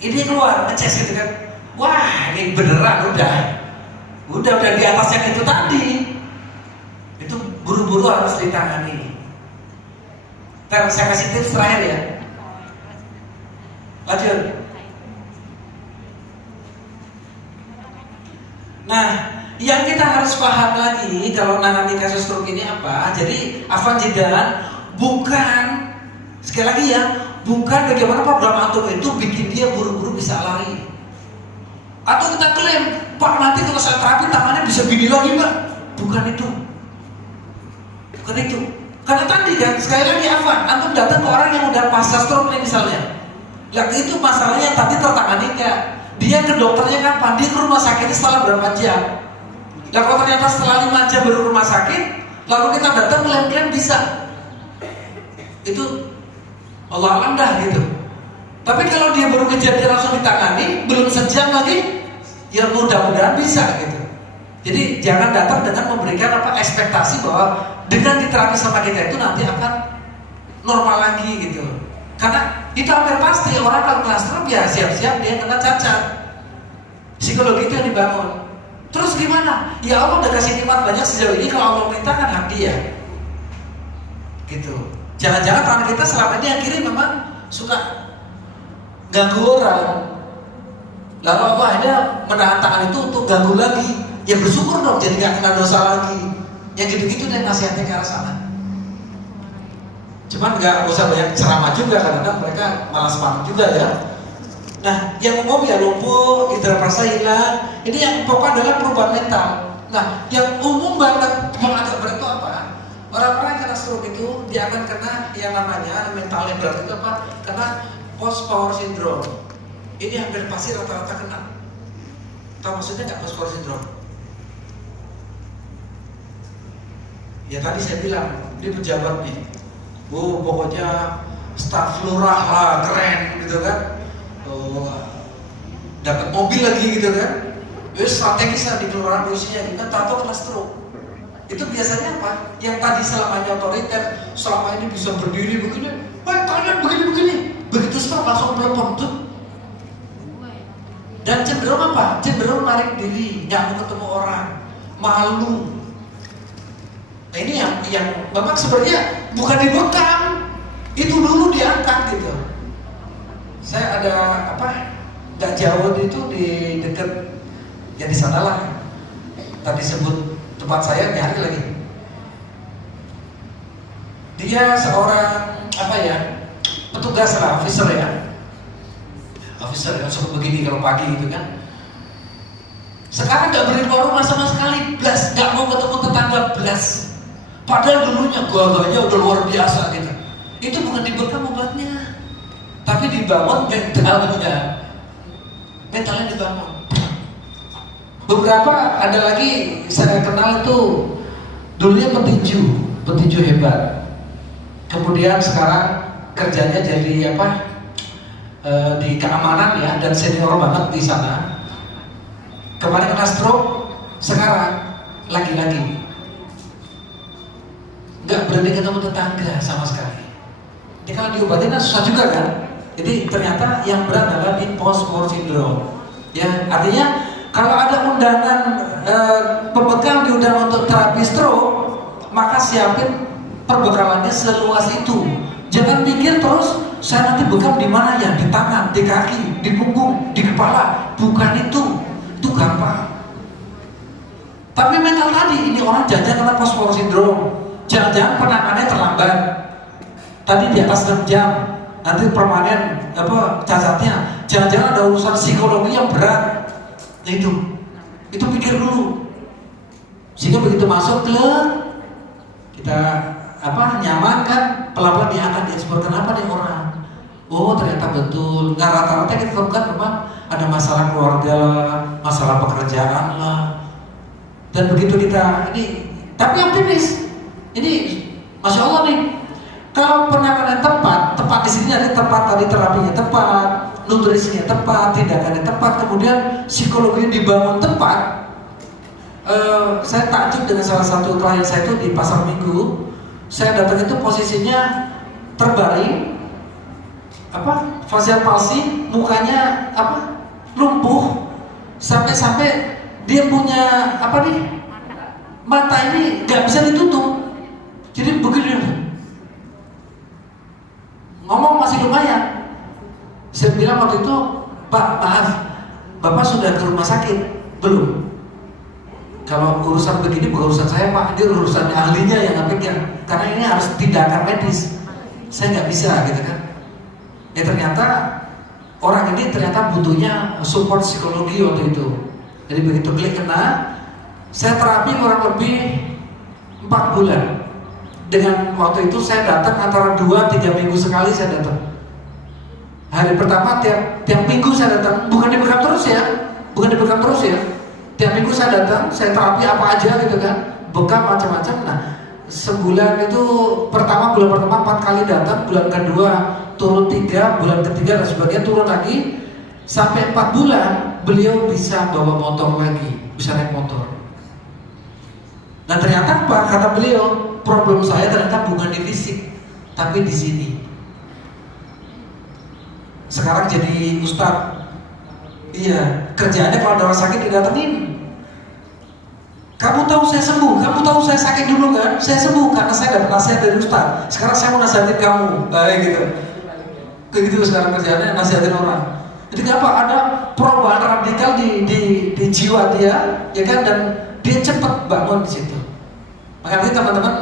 Ini keluar, ngeces gitu kan. Wah, ini beneran udah di atas yang itu tadi. Itu buru-buru harus ditangani. Ntar saya kasih tips terakhir ya. Lanjut. Nah, yang kita harus paham lagi kalau menangani kasus stroke ini apa? Jadi, afwan jiddan, bukan, sekali lagi ya, bukan bagaimana program antum itu bikin dia buru-buru bisa lari. Atau kita klaim, Pak nanti kalau saya terapi tangannya bisa gini lagi Mbak. Bukan itu. Karena tadi kan, sekali lagi afwan, antum datang ke orang yang udah pasca stroke nih misalnya. Ya itu masalahnya tadi tertangani nggak? Dia ke dokternya kapan? Dia ke rumah sakitnya setelah berapa jam? Nah kalau ternyata setelah 5 jam baru rumah sakit, lalu kita datang klaim-klaim bisa. Itu Allah alam dah gitu. Tapi kalau dia baru kejadian langsung ditangani, belum sejam lagi, ya mudah-mudahan bisa gitu. Jadi jangan datang dengan memberikan ekspektasi bahwa dengan diterapi sama kita itu nanti akan normal lagi gitu. Karena itu hampir pasti orang kalau kena stroke ya siap-siap dia kena cacat. Psikologi itu yang dibangun. Terus gimana? Ya Allah udah kasih nikmat banyak sejauh ini, kalau Allah minta kan hak dia. Gitu. Jangan-jangan tangan kita selama ini yang kiri memang suka ganggu orang. Lalu apa? Akhirnya menahan tangan itu untuk ganggu lagi. Ya bersyukur dong, jadi gak kena dosa lagi. Yang gitu-gitu dan nasihatnya ke arah sana. Cuman gak usah banyak ceramah juga, kadang-kadang mereka malas banget juga ya. Nah, yang umum ya lumpuh, indera perasa hilang. Ini yang pokok adalah perubahan mental. Nah, yang umum banget yang agak berat itu apa? Orang-orang yang kena stroke itu dia akan kena yang namanya mentalnya berat itu apa? Kena post power syndrome. Ini hampir pasti rata-rata kena. Tahu maksudnya nggak post power syndrome? Ya tadi saya bilang, ini pejabat nih. Pokoknya staf lurah lah, keren gitu kan. Dapat mobil lagi gitu kan. Itu strategis lah di kelurahan usianya, kita tahu kena stroke. Itu biasanya apa? Yang tadi selamanya otoriter, selama ini bisa berdiri begini, kalian begini-begini. Begitu stroke langsung melepon tuh. Dan cenderung apa? Cenderung narik diri, nggak mau ketemu orang, malu. Nah ini yang memang sebenarnya bukan dibekam, itu dulu diangkat gitu. Saya ada nggak jauh itu di dekat ya di sana lah. Tadi sebut tempat saya nyari lagi. Dia seorang petugas lah, officer yang suka begini kalau pagi gitu kan. Sekarang nggak beri keluar rumah sama sekali, blas, nggak mau ketemu tetangga, blas. Padahal dulunya gagahnya udah luar biasa gitu. Itu bukan dibekam obatnya, tapi dibangun mentalnya. Mentalnya dibangun. Beberapa ada lagi saya kenal itu dulunya petinju hebat. Kemudian sekarang kerjanya jadi di keamanan ya, dan senior banget di sana. Kemarin kena stroke, sekarang lagi-lagi nggak berani ketemu tetangga sama sekali. Ini kalau diobatin susah juga kan. Jadi ternyata yang berat adalah di post power syndrome. Ya artinya Kalau ada undangan pembekal diundang untuk terapi stroke, maka siapin perbekalannya seluas itu. Jangan pikir terus saya nanti bekam di mana ya, di tangan, di kaki, di punggung, di kepala. Bukan itu gampang. Tapi mental tadi, ini orang jangan karena post-war syndrome. Jangan-jangan penanganannya terlambat. Tadi di atas 6 jam, nanti permanen cacatnya. Jangan-jangan ada urusan psikologi yang berat. Itu pikir dulu. Sehingga begitu masuk kita nyaman kan, pelan-pelan dia akan diekspor. Kenapa nih orang? Oh ternyata betul. Nggak rata-rata kita temukan memang ada masalah keluarga lah, masalah pekerjaan lah. Dan begitu kita ini, tapi optimis. Ini masya Allah nih. Kalau penanganan tepat di sini ada tepat, tadi terapinya tepat, nutrisinya tepat, tindakannya tepat, kemudian psikologi dibangun tepat. Saya takjub dengan salah satu klien saya itu di pasar Minggu. Saya datang itu posisinya terbaring, facial palsy, mukanya lumpuh, sampai dia punya mata ini nggak bisa ditutup, jadi begini. Ngomong masih lumayan. Saya bilang waktu itu, Pak maaf, Bapak sudah ke rumah sakit? Belum. Kalau urusan begini bukan urusan saya Pak, ini urusan ahlinya yang ngepegang. Karena ini harus tindakan medis. Saya nggak bisa gitu kan. Ya ternyata orang ini ternyata butuhnya support psikologi waktu itu. Jadi begitu klik kena, saya terapi kurang lebih 4 bulan. Dengan waktu itu saya datang antara 2-3 minggu sekali saya datang. Hari pertama tiap minggu saya datang, bukan dibekam terus ya. Tiap minggu saya datang, saya terapi apa aja gitu kan, bekam macam-macam. Nah, sebulan itu bulan pertama 4 kali datang, bulan kedua turun 3, bulan ketiga dan sebagainya turun lagi, sampai 4 bulan beliau bisa bawa motor lagi, bisa naik motor. Nah ternyata apa? Kata beliau, problem saya ternyata bukan di fisik, tapi di sini. Sekarang jadi ustadz. Iya, kerjaannya kalau ada orang sakit didatengin. Kamu tahu saya sembuh, kamu tahu saya sakit dulu kan? Saya sembuh karena saya dapat nasihat dari ustadz. Sekarang saya mau nasihatin kamu, gitu. Kayak gitu sekarang kerjaannya, nasihatin orang. Jadi apa? Ada perubahan radikal di jiwa dia, ya kan? Dan dia cepat bangun di situ. Maka nanti teman-teman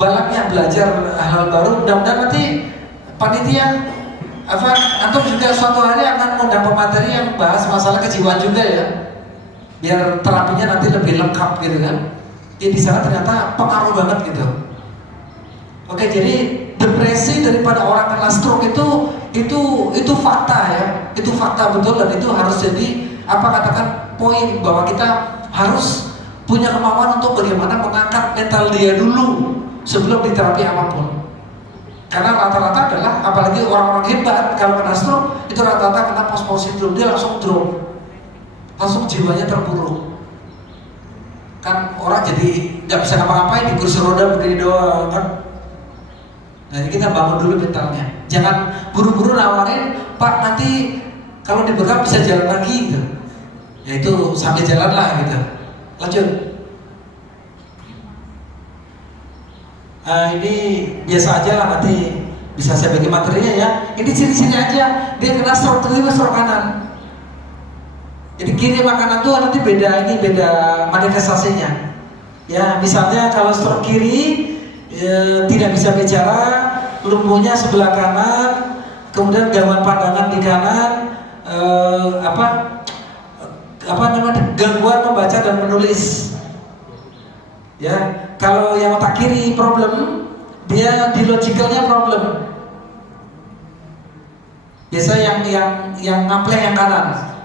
balapnya belajar hal baru. Mudah-mudahan nanti panitia atau juga suatu hari akan mengundang pemateri yang bahas masalah kejiwaan juga ya, biar terapinya nanti lebih lengkap gitu kan. Ya di sana ternyata pengaruh banget gitu. Oke, jadi depresi daripada orang kena stroke itu fakta ya, itu fakta betul, dan itu harus jadi katakan poin bahwa kita harus punya kemauan untuk bagaimana mengangkat mental dia dulu sebelum diterapi apapun. Karena rata-rata adalah, apalagi orang-orang hebat kalau kena stroke itu rata-rata kena post-war syndrome, dia langsung drop, langsung jiwanya terpuruk. Kan orang jadi nggak bisa ngapa-ngapain di kursi roda begini doang kan. Nah kita bangun dulu mentalnya, jangan buru-buru nawarin, Pak nanti kalau dibekam bisa jalan lagi gitu. Ya itu sambil jalan lah gitu. Lanjut. Ini biasa aja lah, nanti bisa saya bagi materinya ya. Ini ciri-ciri aja, dia kena stroke kiri, stroke kanan. Jadi kiri sama kanan tuh nanti beda manifestasinya. Ya misalnya kalau stroke kiri tidak bisa bicara, lumpuhnya sebelah kanan, kemudian gangguan pandangan di kanan, gangguan membaca dan menulis. Ya, kalau yang otak kiri problem, dia di logicalnya problem. Biasa yang ngampleng yang kanan.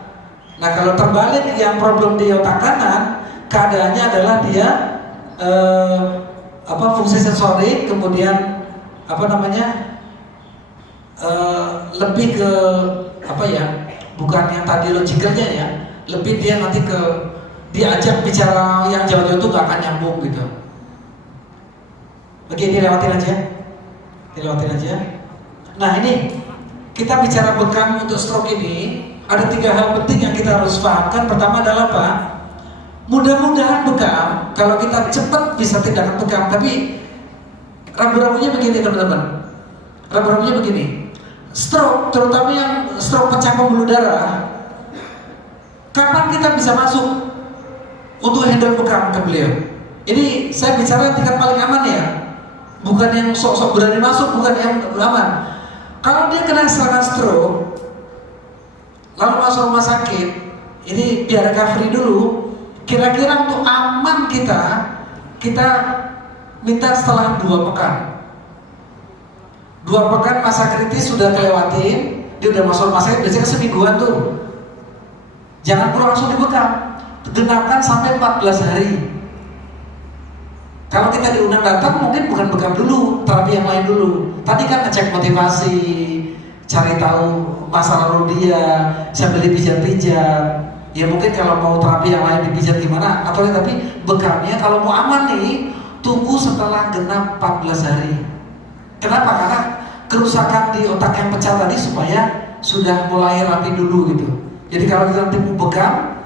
Nah kalau terbalik yang problem di otak kanan, keadaannya adalah dia fungsi sensorik, kemudian lebih ke bukan yang tadi logicalnya ya, lebih dia nanti diajak bicara yang jauh-jauh itu gak akan nyambung gitu. Oke, dilewatin aja. Nah ini kita bicara bekam untuk stroke ini, ada 3 hal penting yang kita harus pahamkan. Pertama adalah apa? Mudah-mudahan bekam, kalau kita cepat bisa tindakan bekam, tapi rambu-rambunya begini teman-teman. Rambu-rambunya begini. Stroke, terutama yang stroke pecah pembuluh darah, kapan kita bisa masuk untuk handle bekam ke beliau? Ini saya bicara tingkat paling aman ya, bukan yang sok-sok berani masuk, bukan yang aman. Kalau dia kena serangan stroke, lalu masuk rumah sakit, ini biar recovery dulu. Kira-kira untuk aman kita minta setelah 2 pekan. 2 pekan masa kritis sudah kelewatin, dia udah masuk rumah sakit, biasanya semingguan tuh. Jangan perlu langsung dibekam, genapkan sampai 14 hari. Kalau kita diundang datang, mungkin bukan bekam dulu, terapi yang lain dulu. Tadi kan ngecek motivasi, cari tahu masa lalu dia, sambil dipijat-pijat. Ya mungkin kalau mau terapi yang lain dipijat gimana, atau tapi bekamnya kalau mau aman nih, tunggu setelah genap 14 hari. Kenapa? Karena kerusakan di otak yang pecah tadi supaya sudah mulai rapi dulu gitu. Jadi kalau kita nanti mau bekam,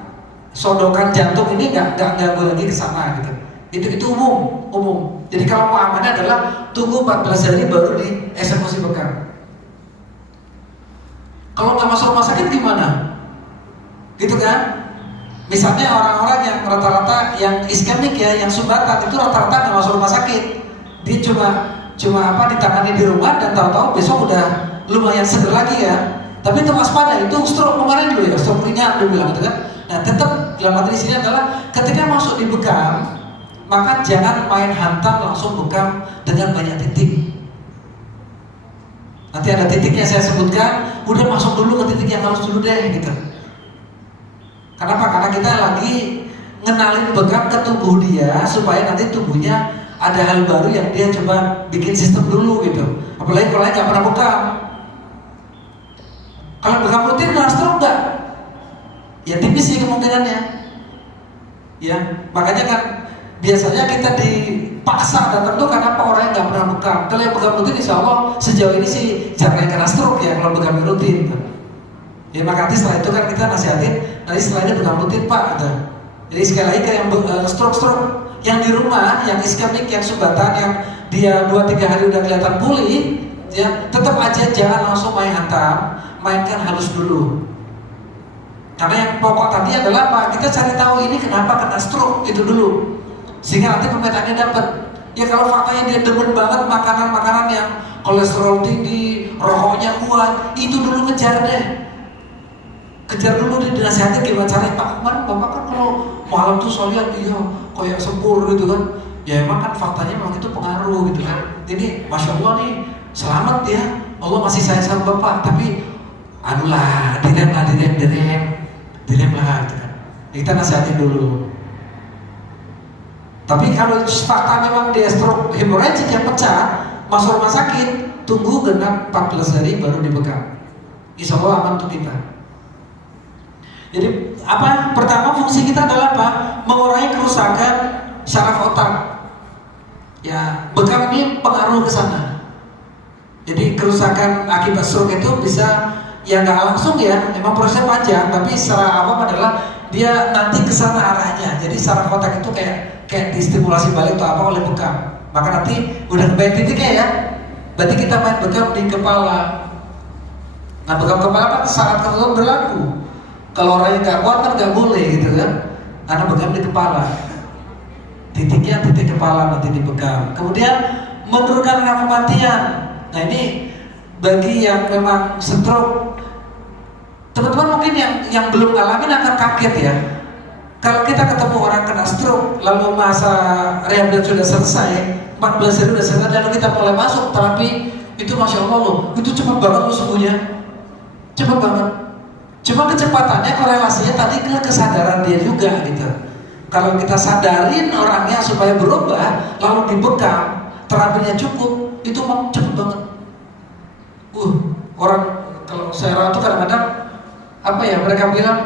sodokan jantung ini nggak ganggu lagi ke sana gitu. Itu umum. Jadi kalau mau amannya adalah tunggu 14 hari baru dieksekusi bekam. Kalau nggak masuk rumah sakit gimana? Gitu kan? Misalnya orang-orang yang rata-rata yang iskemik ya, yang sumbatan itu rata-rata nggak masuk rumah sakit. Dia cuma ditangani di rumah dan tahu-tahu besok udah lumayan seger lagi ya. Tapi itu waspada, itu stroke kemarin dulu ya, stroke ringan dulu bilang gitu kan. Nah tetap dalam arti di sini adalah ketika masuk di bekam, maka jangan main hantam langsung bekam dengan banyak titik. Nanti ada titiknya saya sebutkan, udah masuk dulu ke titik yang harus dulu deh gitu. Kenapa? Karena kita lagi ngenalin bekam ke tubuh dia supaya nanti tubuhnya ada hal baru yang dia coba bikin sistem dulu gitu. Apalagi kalau nggak pernah bekam. Kalau bekam rutin nggak stroke nggak? Ya tipis sih kemungkinannya. Ya makanya kan biasanya kita dipaksa datang tuh karena orang yang nggak pernah bekam. Kalau yang bekam rutin, insya Allah sejauh ini sih jarang yang kena stroke ya kalau bekam rutin. Ya makanya setelah itu kan kita nasihatin, nanti setelah ini bekam rutin Pak. Gitu. Jadi sekali lagi kayak yang stroke yang di rumah, yang iskemik, yang sumbatan, yang dia 2-3 hari udah kelihatan pulih, ya tetap aja jangan langsung main hantam, mainkan halus dulu. Karena yang pokok tadi adalah apa? Kita cari tahu ini kenapa kena stroke itu dulu, sehingga nanti pemetaannya dapat. Ya kalau faktanya dia demen banget makanan-makanan yang kolesterol tinggi, rokoknya kuat, itu dulu kejar deh. Kejar dulu dinasihatin gimana caranya. Pak kemarin bapak kan kalau malam tuh soalnya iya kayak sempur gitu kan. Ya emang kan faktanya memang itu pengaruh gitu kan. Ini Masya Allah nih selamat ya, Allah masih sayang sama bapak. Tapi aduh lah, direm lah gitu kan. Kita nasihatin dulu. Tapi kalau fakta memang dia stroke hemorrhagic yang pecah, masuk rumah sakit, tunggu genap 14 hari baru dibekam. Insya Allah aman untuk kita. Jadi apa? Pertama fungsi kita adalah apa? Mengurangi kerusakan saraf otak. Ya, bekam ini pengaruh ke sana. Jadi kerusakan akibat stroke itu bisa ya nggak langsung ya, memang prosesnya panjang, tapi secara awam adalah dia nanti ke sana arahnya. Jadi saraf otak itu kayak distimulasi balik atau apa oleh bekam. Maka nanti udah kebayang titiknya ya. Berarti kita main bekam di kepala. Nah, bekam kepala kan saat tertentu berlaku. Kalau orang yang nggak kuat kan nggak boleh gitu kan, karena bekam di kepala. Titiknya titik kepala nanti dibekam. Kemudian menurunkan angka kematian. Nah ini bagi yang memang stroke, teman-teman mungkin yang belum ngalamin akan kaget ya. Kalau kita ketemu orang kena stroke, lalu masa rehabilitasi sudah selesai, 14 hari sudah selesai, lalu kita mulai masuk terapi, itu Masya Allah loh, itu cepat banget loh sembuhnya, cepat banget. Cuma kecepatannya korelasinya tadi ke kesadaran dia juga gitu. Kalau kita sadarin orangnya supaya berubah, lalu dibekam, terapinya cukup, itu mau cepet banget. Orang kalau saya rawat tuh kadang-kadang apa ya, mereka bilang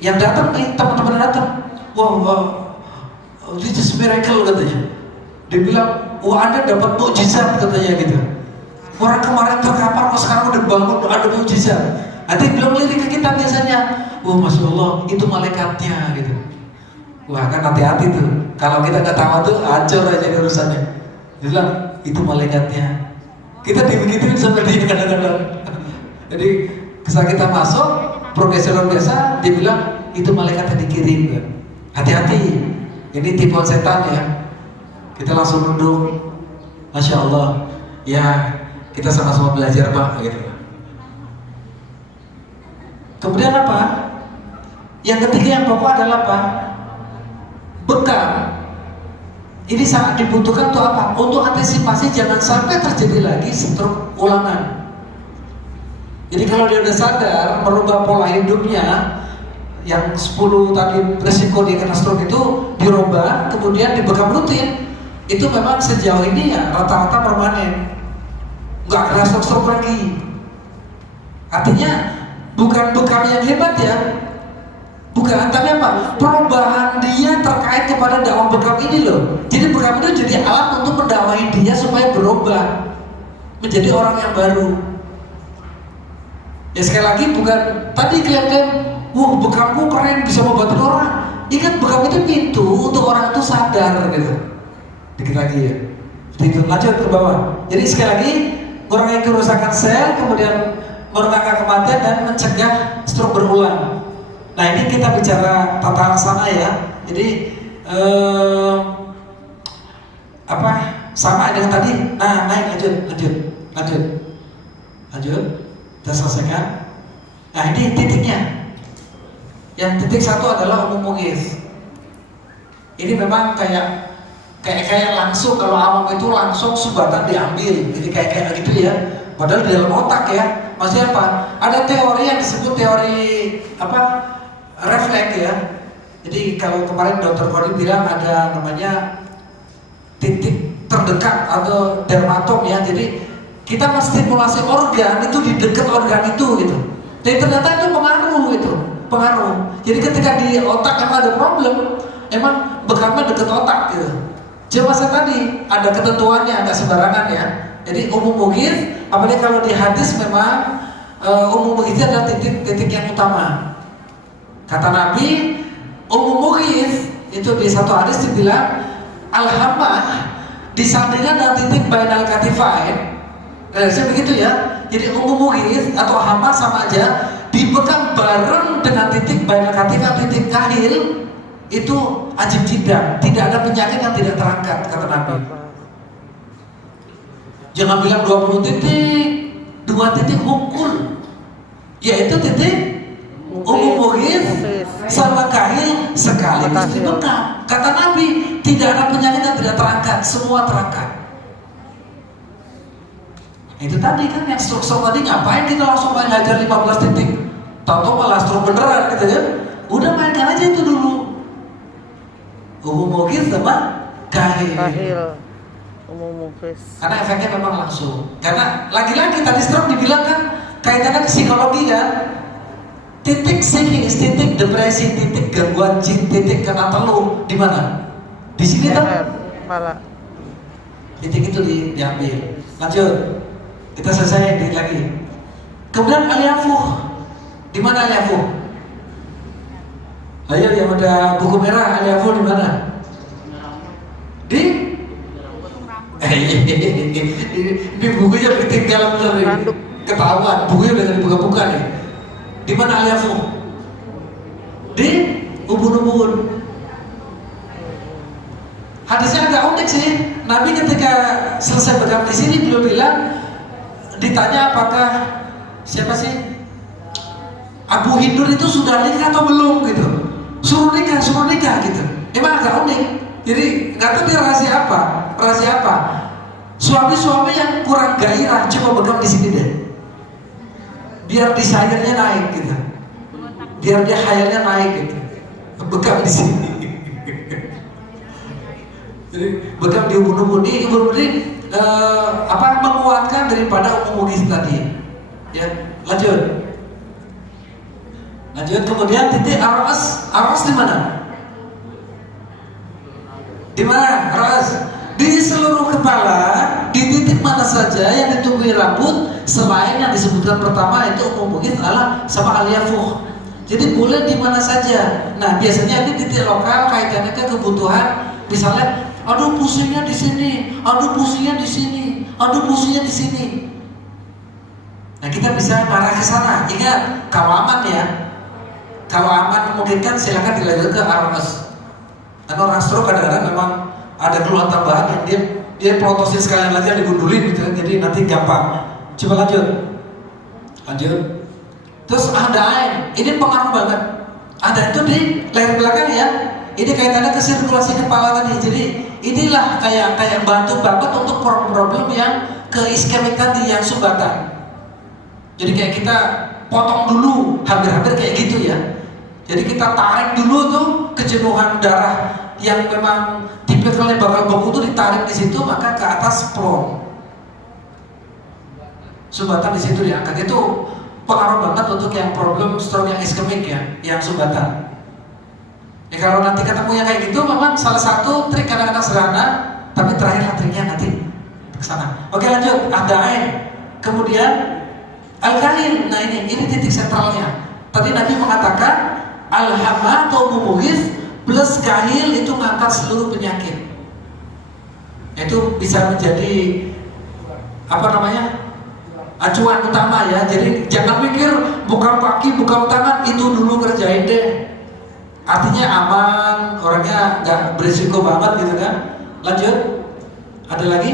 yang datang nih, teman-teman datang, wow, this is miracle katanya. Dia bilang, wah Anda dapat mukjizat katanya gitu. Orang kemarin terkapar, kok sekarang udah bangun, ada mukjizat. Nanti belum lirik ke kita biasanya, wah masya Allah itu malaikatnya gitu. Wah kan hati-hati tuh, kalau kita nggak tahu tuh hancur aja urusannya. Dia bilang itu malaikatnya. Kita dibegituin sama dia kadang-kadang. Jadi saat kita masuk, profesional biasa, dia bilang itu malaikat yang dikirim. Hati-hati, ini tipuan setan ya. Kita langsung nunduk, masya Allah, ya kita sama-sama belajar Pak. Gitu. Kemudian apa? Yang ketiga yang pokok adalah apa? Bekam. Ini sangat dibutuhkan untuk apa? Untuk antisipasi jangan sampai terjadi lagi stroke ulangan. Jadi kalau dia udah sadar merubah pola hidupnya, yang 10 tadi resiko dia kena stroke itu dirubah, kemudian dibekam rutin, itu memang sejauh ini ya rata-rata permanen, nggak kena stroke lagi. Artinya bukan bekam yang hebat ya. Bukan, tapi apa? Perubahan dia terkait kepada dakwah bekam ini loh. Jadi bekam itu jadi alat untuk mendakwai dia supaya berubah menjadi orang yang baru. Ya sekali lagi bukan tadi klaim-klaim, wah bekamku keren bisa membantu orang. Ingat bekam itu pintu untuk orang itu sadar gitu. Dikit lagi ya. Itu lanjut ke bawah. Jadi sekali lagi mengurangi kerusakan sel, kemudian menurunkan kematian dan mencegah stroke berulang. Nah ini kita bicara tata laksana ya. Jadi apa sama dengan tadi. Nah naik lanjut. Kita selesaikan. Nah ini titiknya. Yang titik satu adalah umum mughis. Ini memang kayak langsung, kalau awam itu langsung sumbatan diambil. Jadi kayak gitu ya. Padahal di dalam otak ya. Maksudnya apa? Ada teori yang disebut teori apa? Refleks ya. Jadi kalau kemarin Dr. Kodi bilang ada namanya titik terdekat atau dermatom ya. Jadi kita menstimulasi organ itu di dekat organ itu gitu. Dan ternyata itu pengaruh. Jadi ketika di otak emang ada problem, emang bekamnya dekat otak gitu. Cuma saya tadi ada ketentuannya, nggak sembarangan ya. Jadi umum mughis, apalagi kalau di hadis memang umum mughis adalah titik yang utama. Kata Nabi, umum mughis itu di satu hadis dibilang al-hamah disandingkan dengan titik bainal katifain. Begitu ya. Jadi umum mughis atau hamah sama aja, dibekam bareng dengan titik bainal katifain, titik kahil itu ajib jiddah. Tidak ada penyakit yang tidak terangkat kata Nabi. Jangan bilang 20 titik, 2 titik hukul, yaitu titik umum mughis sama kahil sekaligus dibekam. Kata Nabi, tidak ada penyakit yang tidak terangkat, semua terangkat. Itu tadi kan yang stroke tadi, ngapain kita langsung main hajar 15 titik? Tahu-tahu malah stroke beneran gitu ya. Udah mainkan aja itu dulu. Umum mughis sama kahil. Umum mughis. Karena efeknya memang langsung. Karena lagi-lagi tadi stroke dibilang kan kaitannya ke psikologi kan. Titik psikis, titik depresi, titik gangguan jin, titik kena teluh di mana? Di sini kan? Kepala. Titik itu diambil. Lanjut. Kita selesai dikit lagi. Kemudian al-yafuh. Di mana al-yafuh? Ayo yang ada buku merah, al-yafuh di mana? Di? Ini bukunya ketinggalan bener nih. Ketahuan, bukunya udah dibuka-buka nih. Di mana al-yafuh? Di ubun-ubun. Hadisnya agak unik sih. Nabi ketika selesai bekam di sini beliau bilang, ditanya apakah siapa sih Abu Hindur itu sudah nikah atau belum gitu. Suruh nikah gitu. Emang agak unik. Jadi nggak tahu dia rahasia apa. Suami-suami yang kurang gairah coba bekam di sini deh. Biar desire-nya naik gitu. Biar dia khayalnya naik gitu. Bekam di sini. Jadi bekam di ubun-ubun ini menguatkan daripada umum mughis tadi. Ya, lanjut. Kemudian titik aras di mana? Di mana? Aras di seluruh kepala. Di titik mana saja yang ditumbuhi rambut selain yang disebutkan pertama itu umum mughith adalah sama al-yafuh. Jadi boleh di mana saja. Nah, biasanya ini titik lokal kaitannya ke kebutuhan. Misalnya, aduh pusingnya di sini, aduh pusingnya di sini, aduh pusingnya di sini. Nah, kita bisa mengarah ke sana. Ingat, kalau aman ya. Kalau aman memungkinkan silakan dilanjut ke RMS. Karena orang stroke kadang-kadang memang ada keluhan tambahan yang dia protosin sekalian lagi digundulin gitu, jadi nanti gampang. Coba lanjut. Terus ada air, ini pengaruh banget. Ada itu di leher belakang ya. Ini kaitannya ke sirkulasi kepala tadi. Jadi inilah kayak bantu banget untuk problem yang ke iskemik tadi yang sumbatan. Jadi kayak kita potong dulu, hampir-hampir kayak gitu ya. Jadi kita tarik dulu tuh kejenuhan darah yang memang tipikalnya bakal boku itu ditarik di situ, maka ke atas plong. Sumbatan di situ diangkat, itu pengaruh banget untuk yang problem stroke yang iskemik ya, yang sumbatan. Ya kalau nanti ketemu yang kayak gitu, memang salah satu trik kadang-kadang sederhana, tapi terakhirlah triknya nanti ke sana. Oke lanjut, ada ain. Kemudian al-kahil, nah ini titik sentralnya. Tadi Nabi mengatakan al-hama atau mughith plus kahil itu mengangkat seluruh penyakit. Itu bisa menjadi acuan utama ya. Jadi jangan pikir buka kaki, buka tangan itu dulu kerjain deh. Artinya aman, orangnya nggak berisiko banget gitu kan. Lanjut, ada lagi?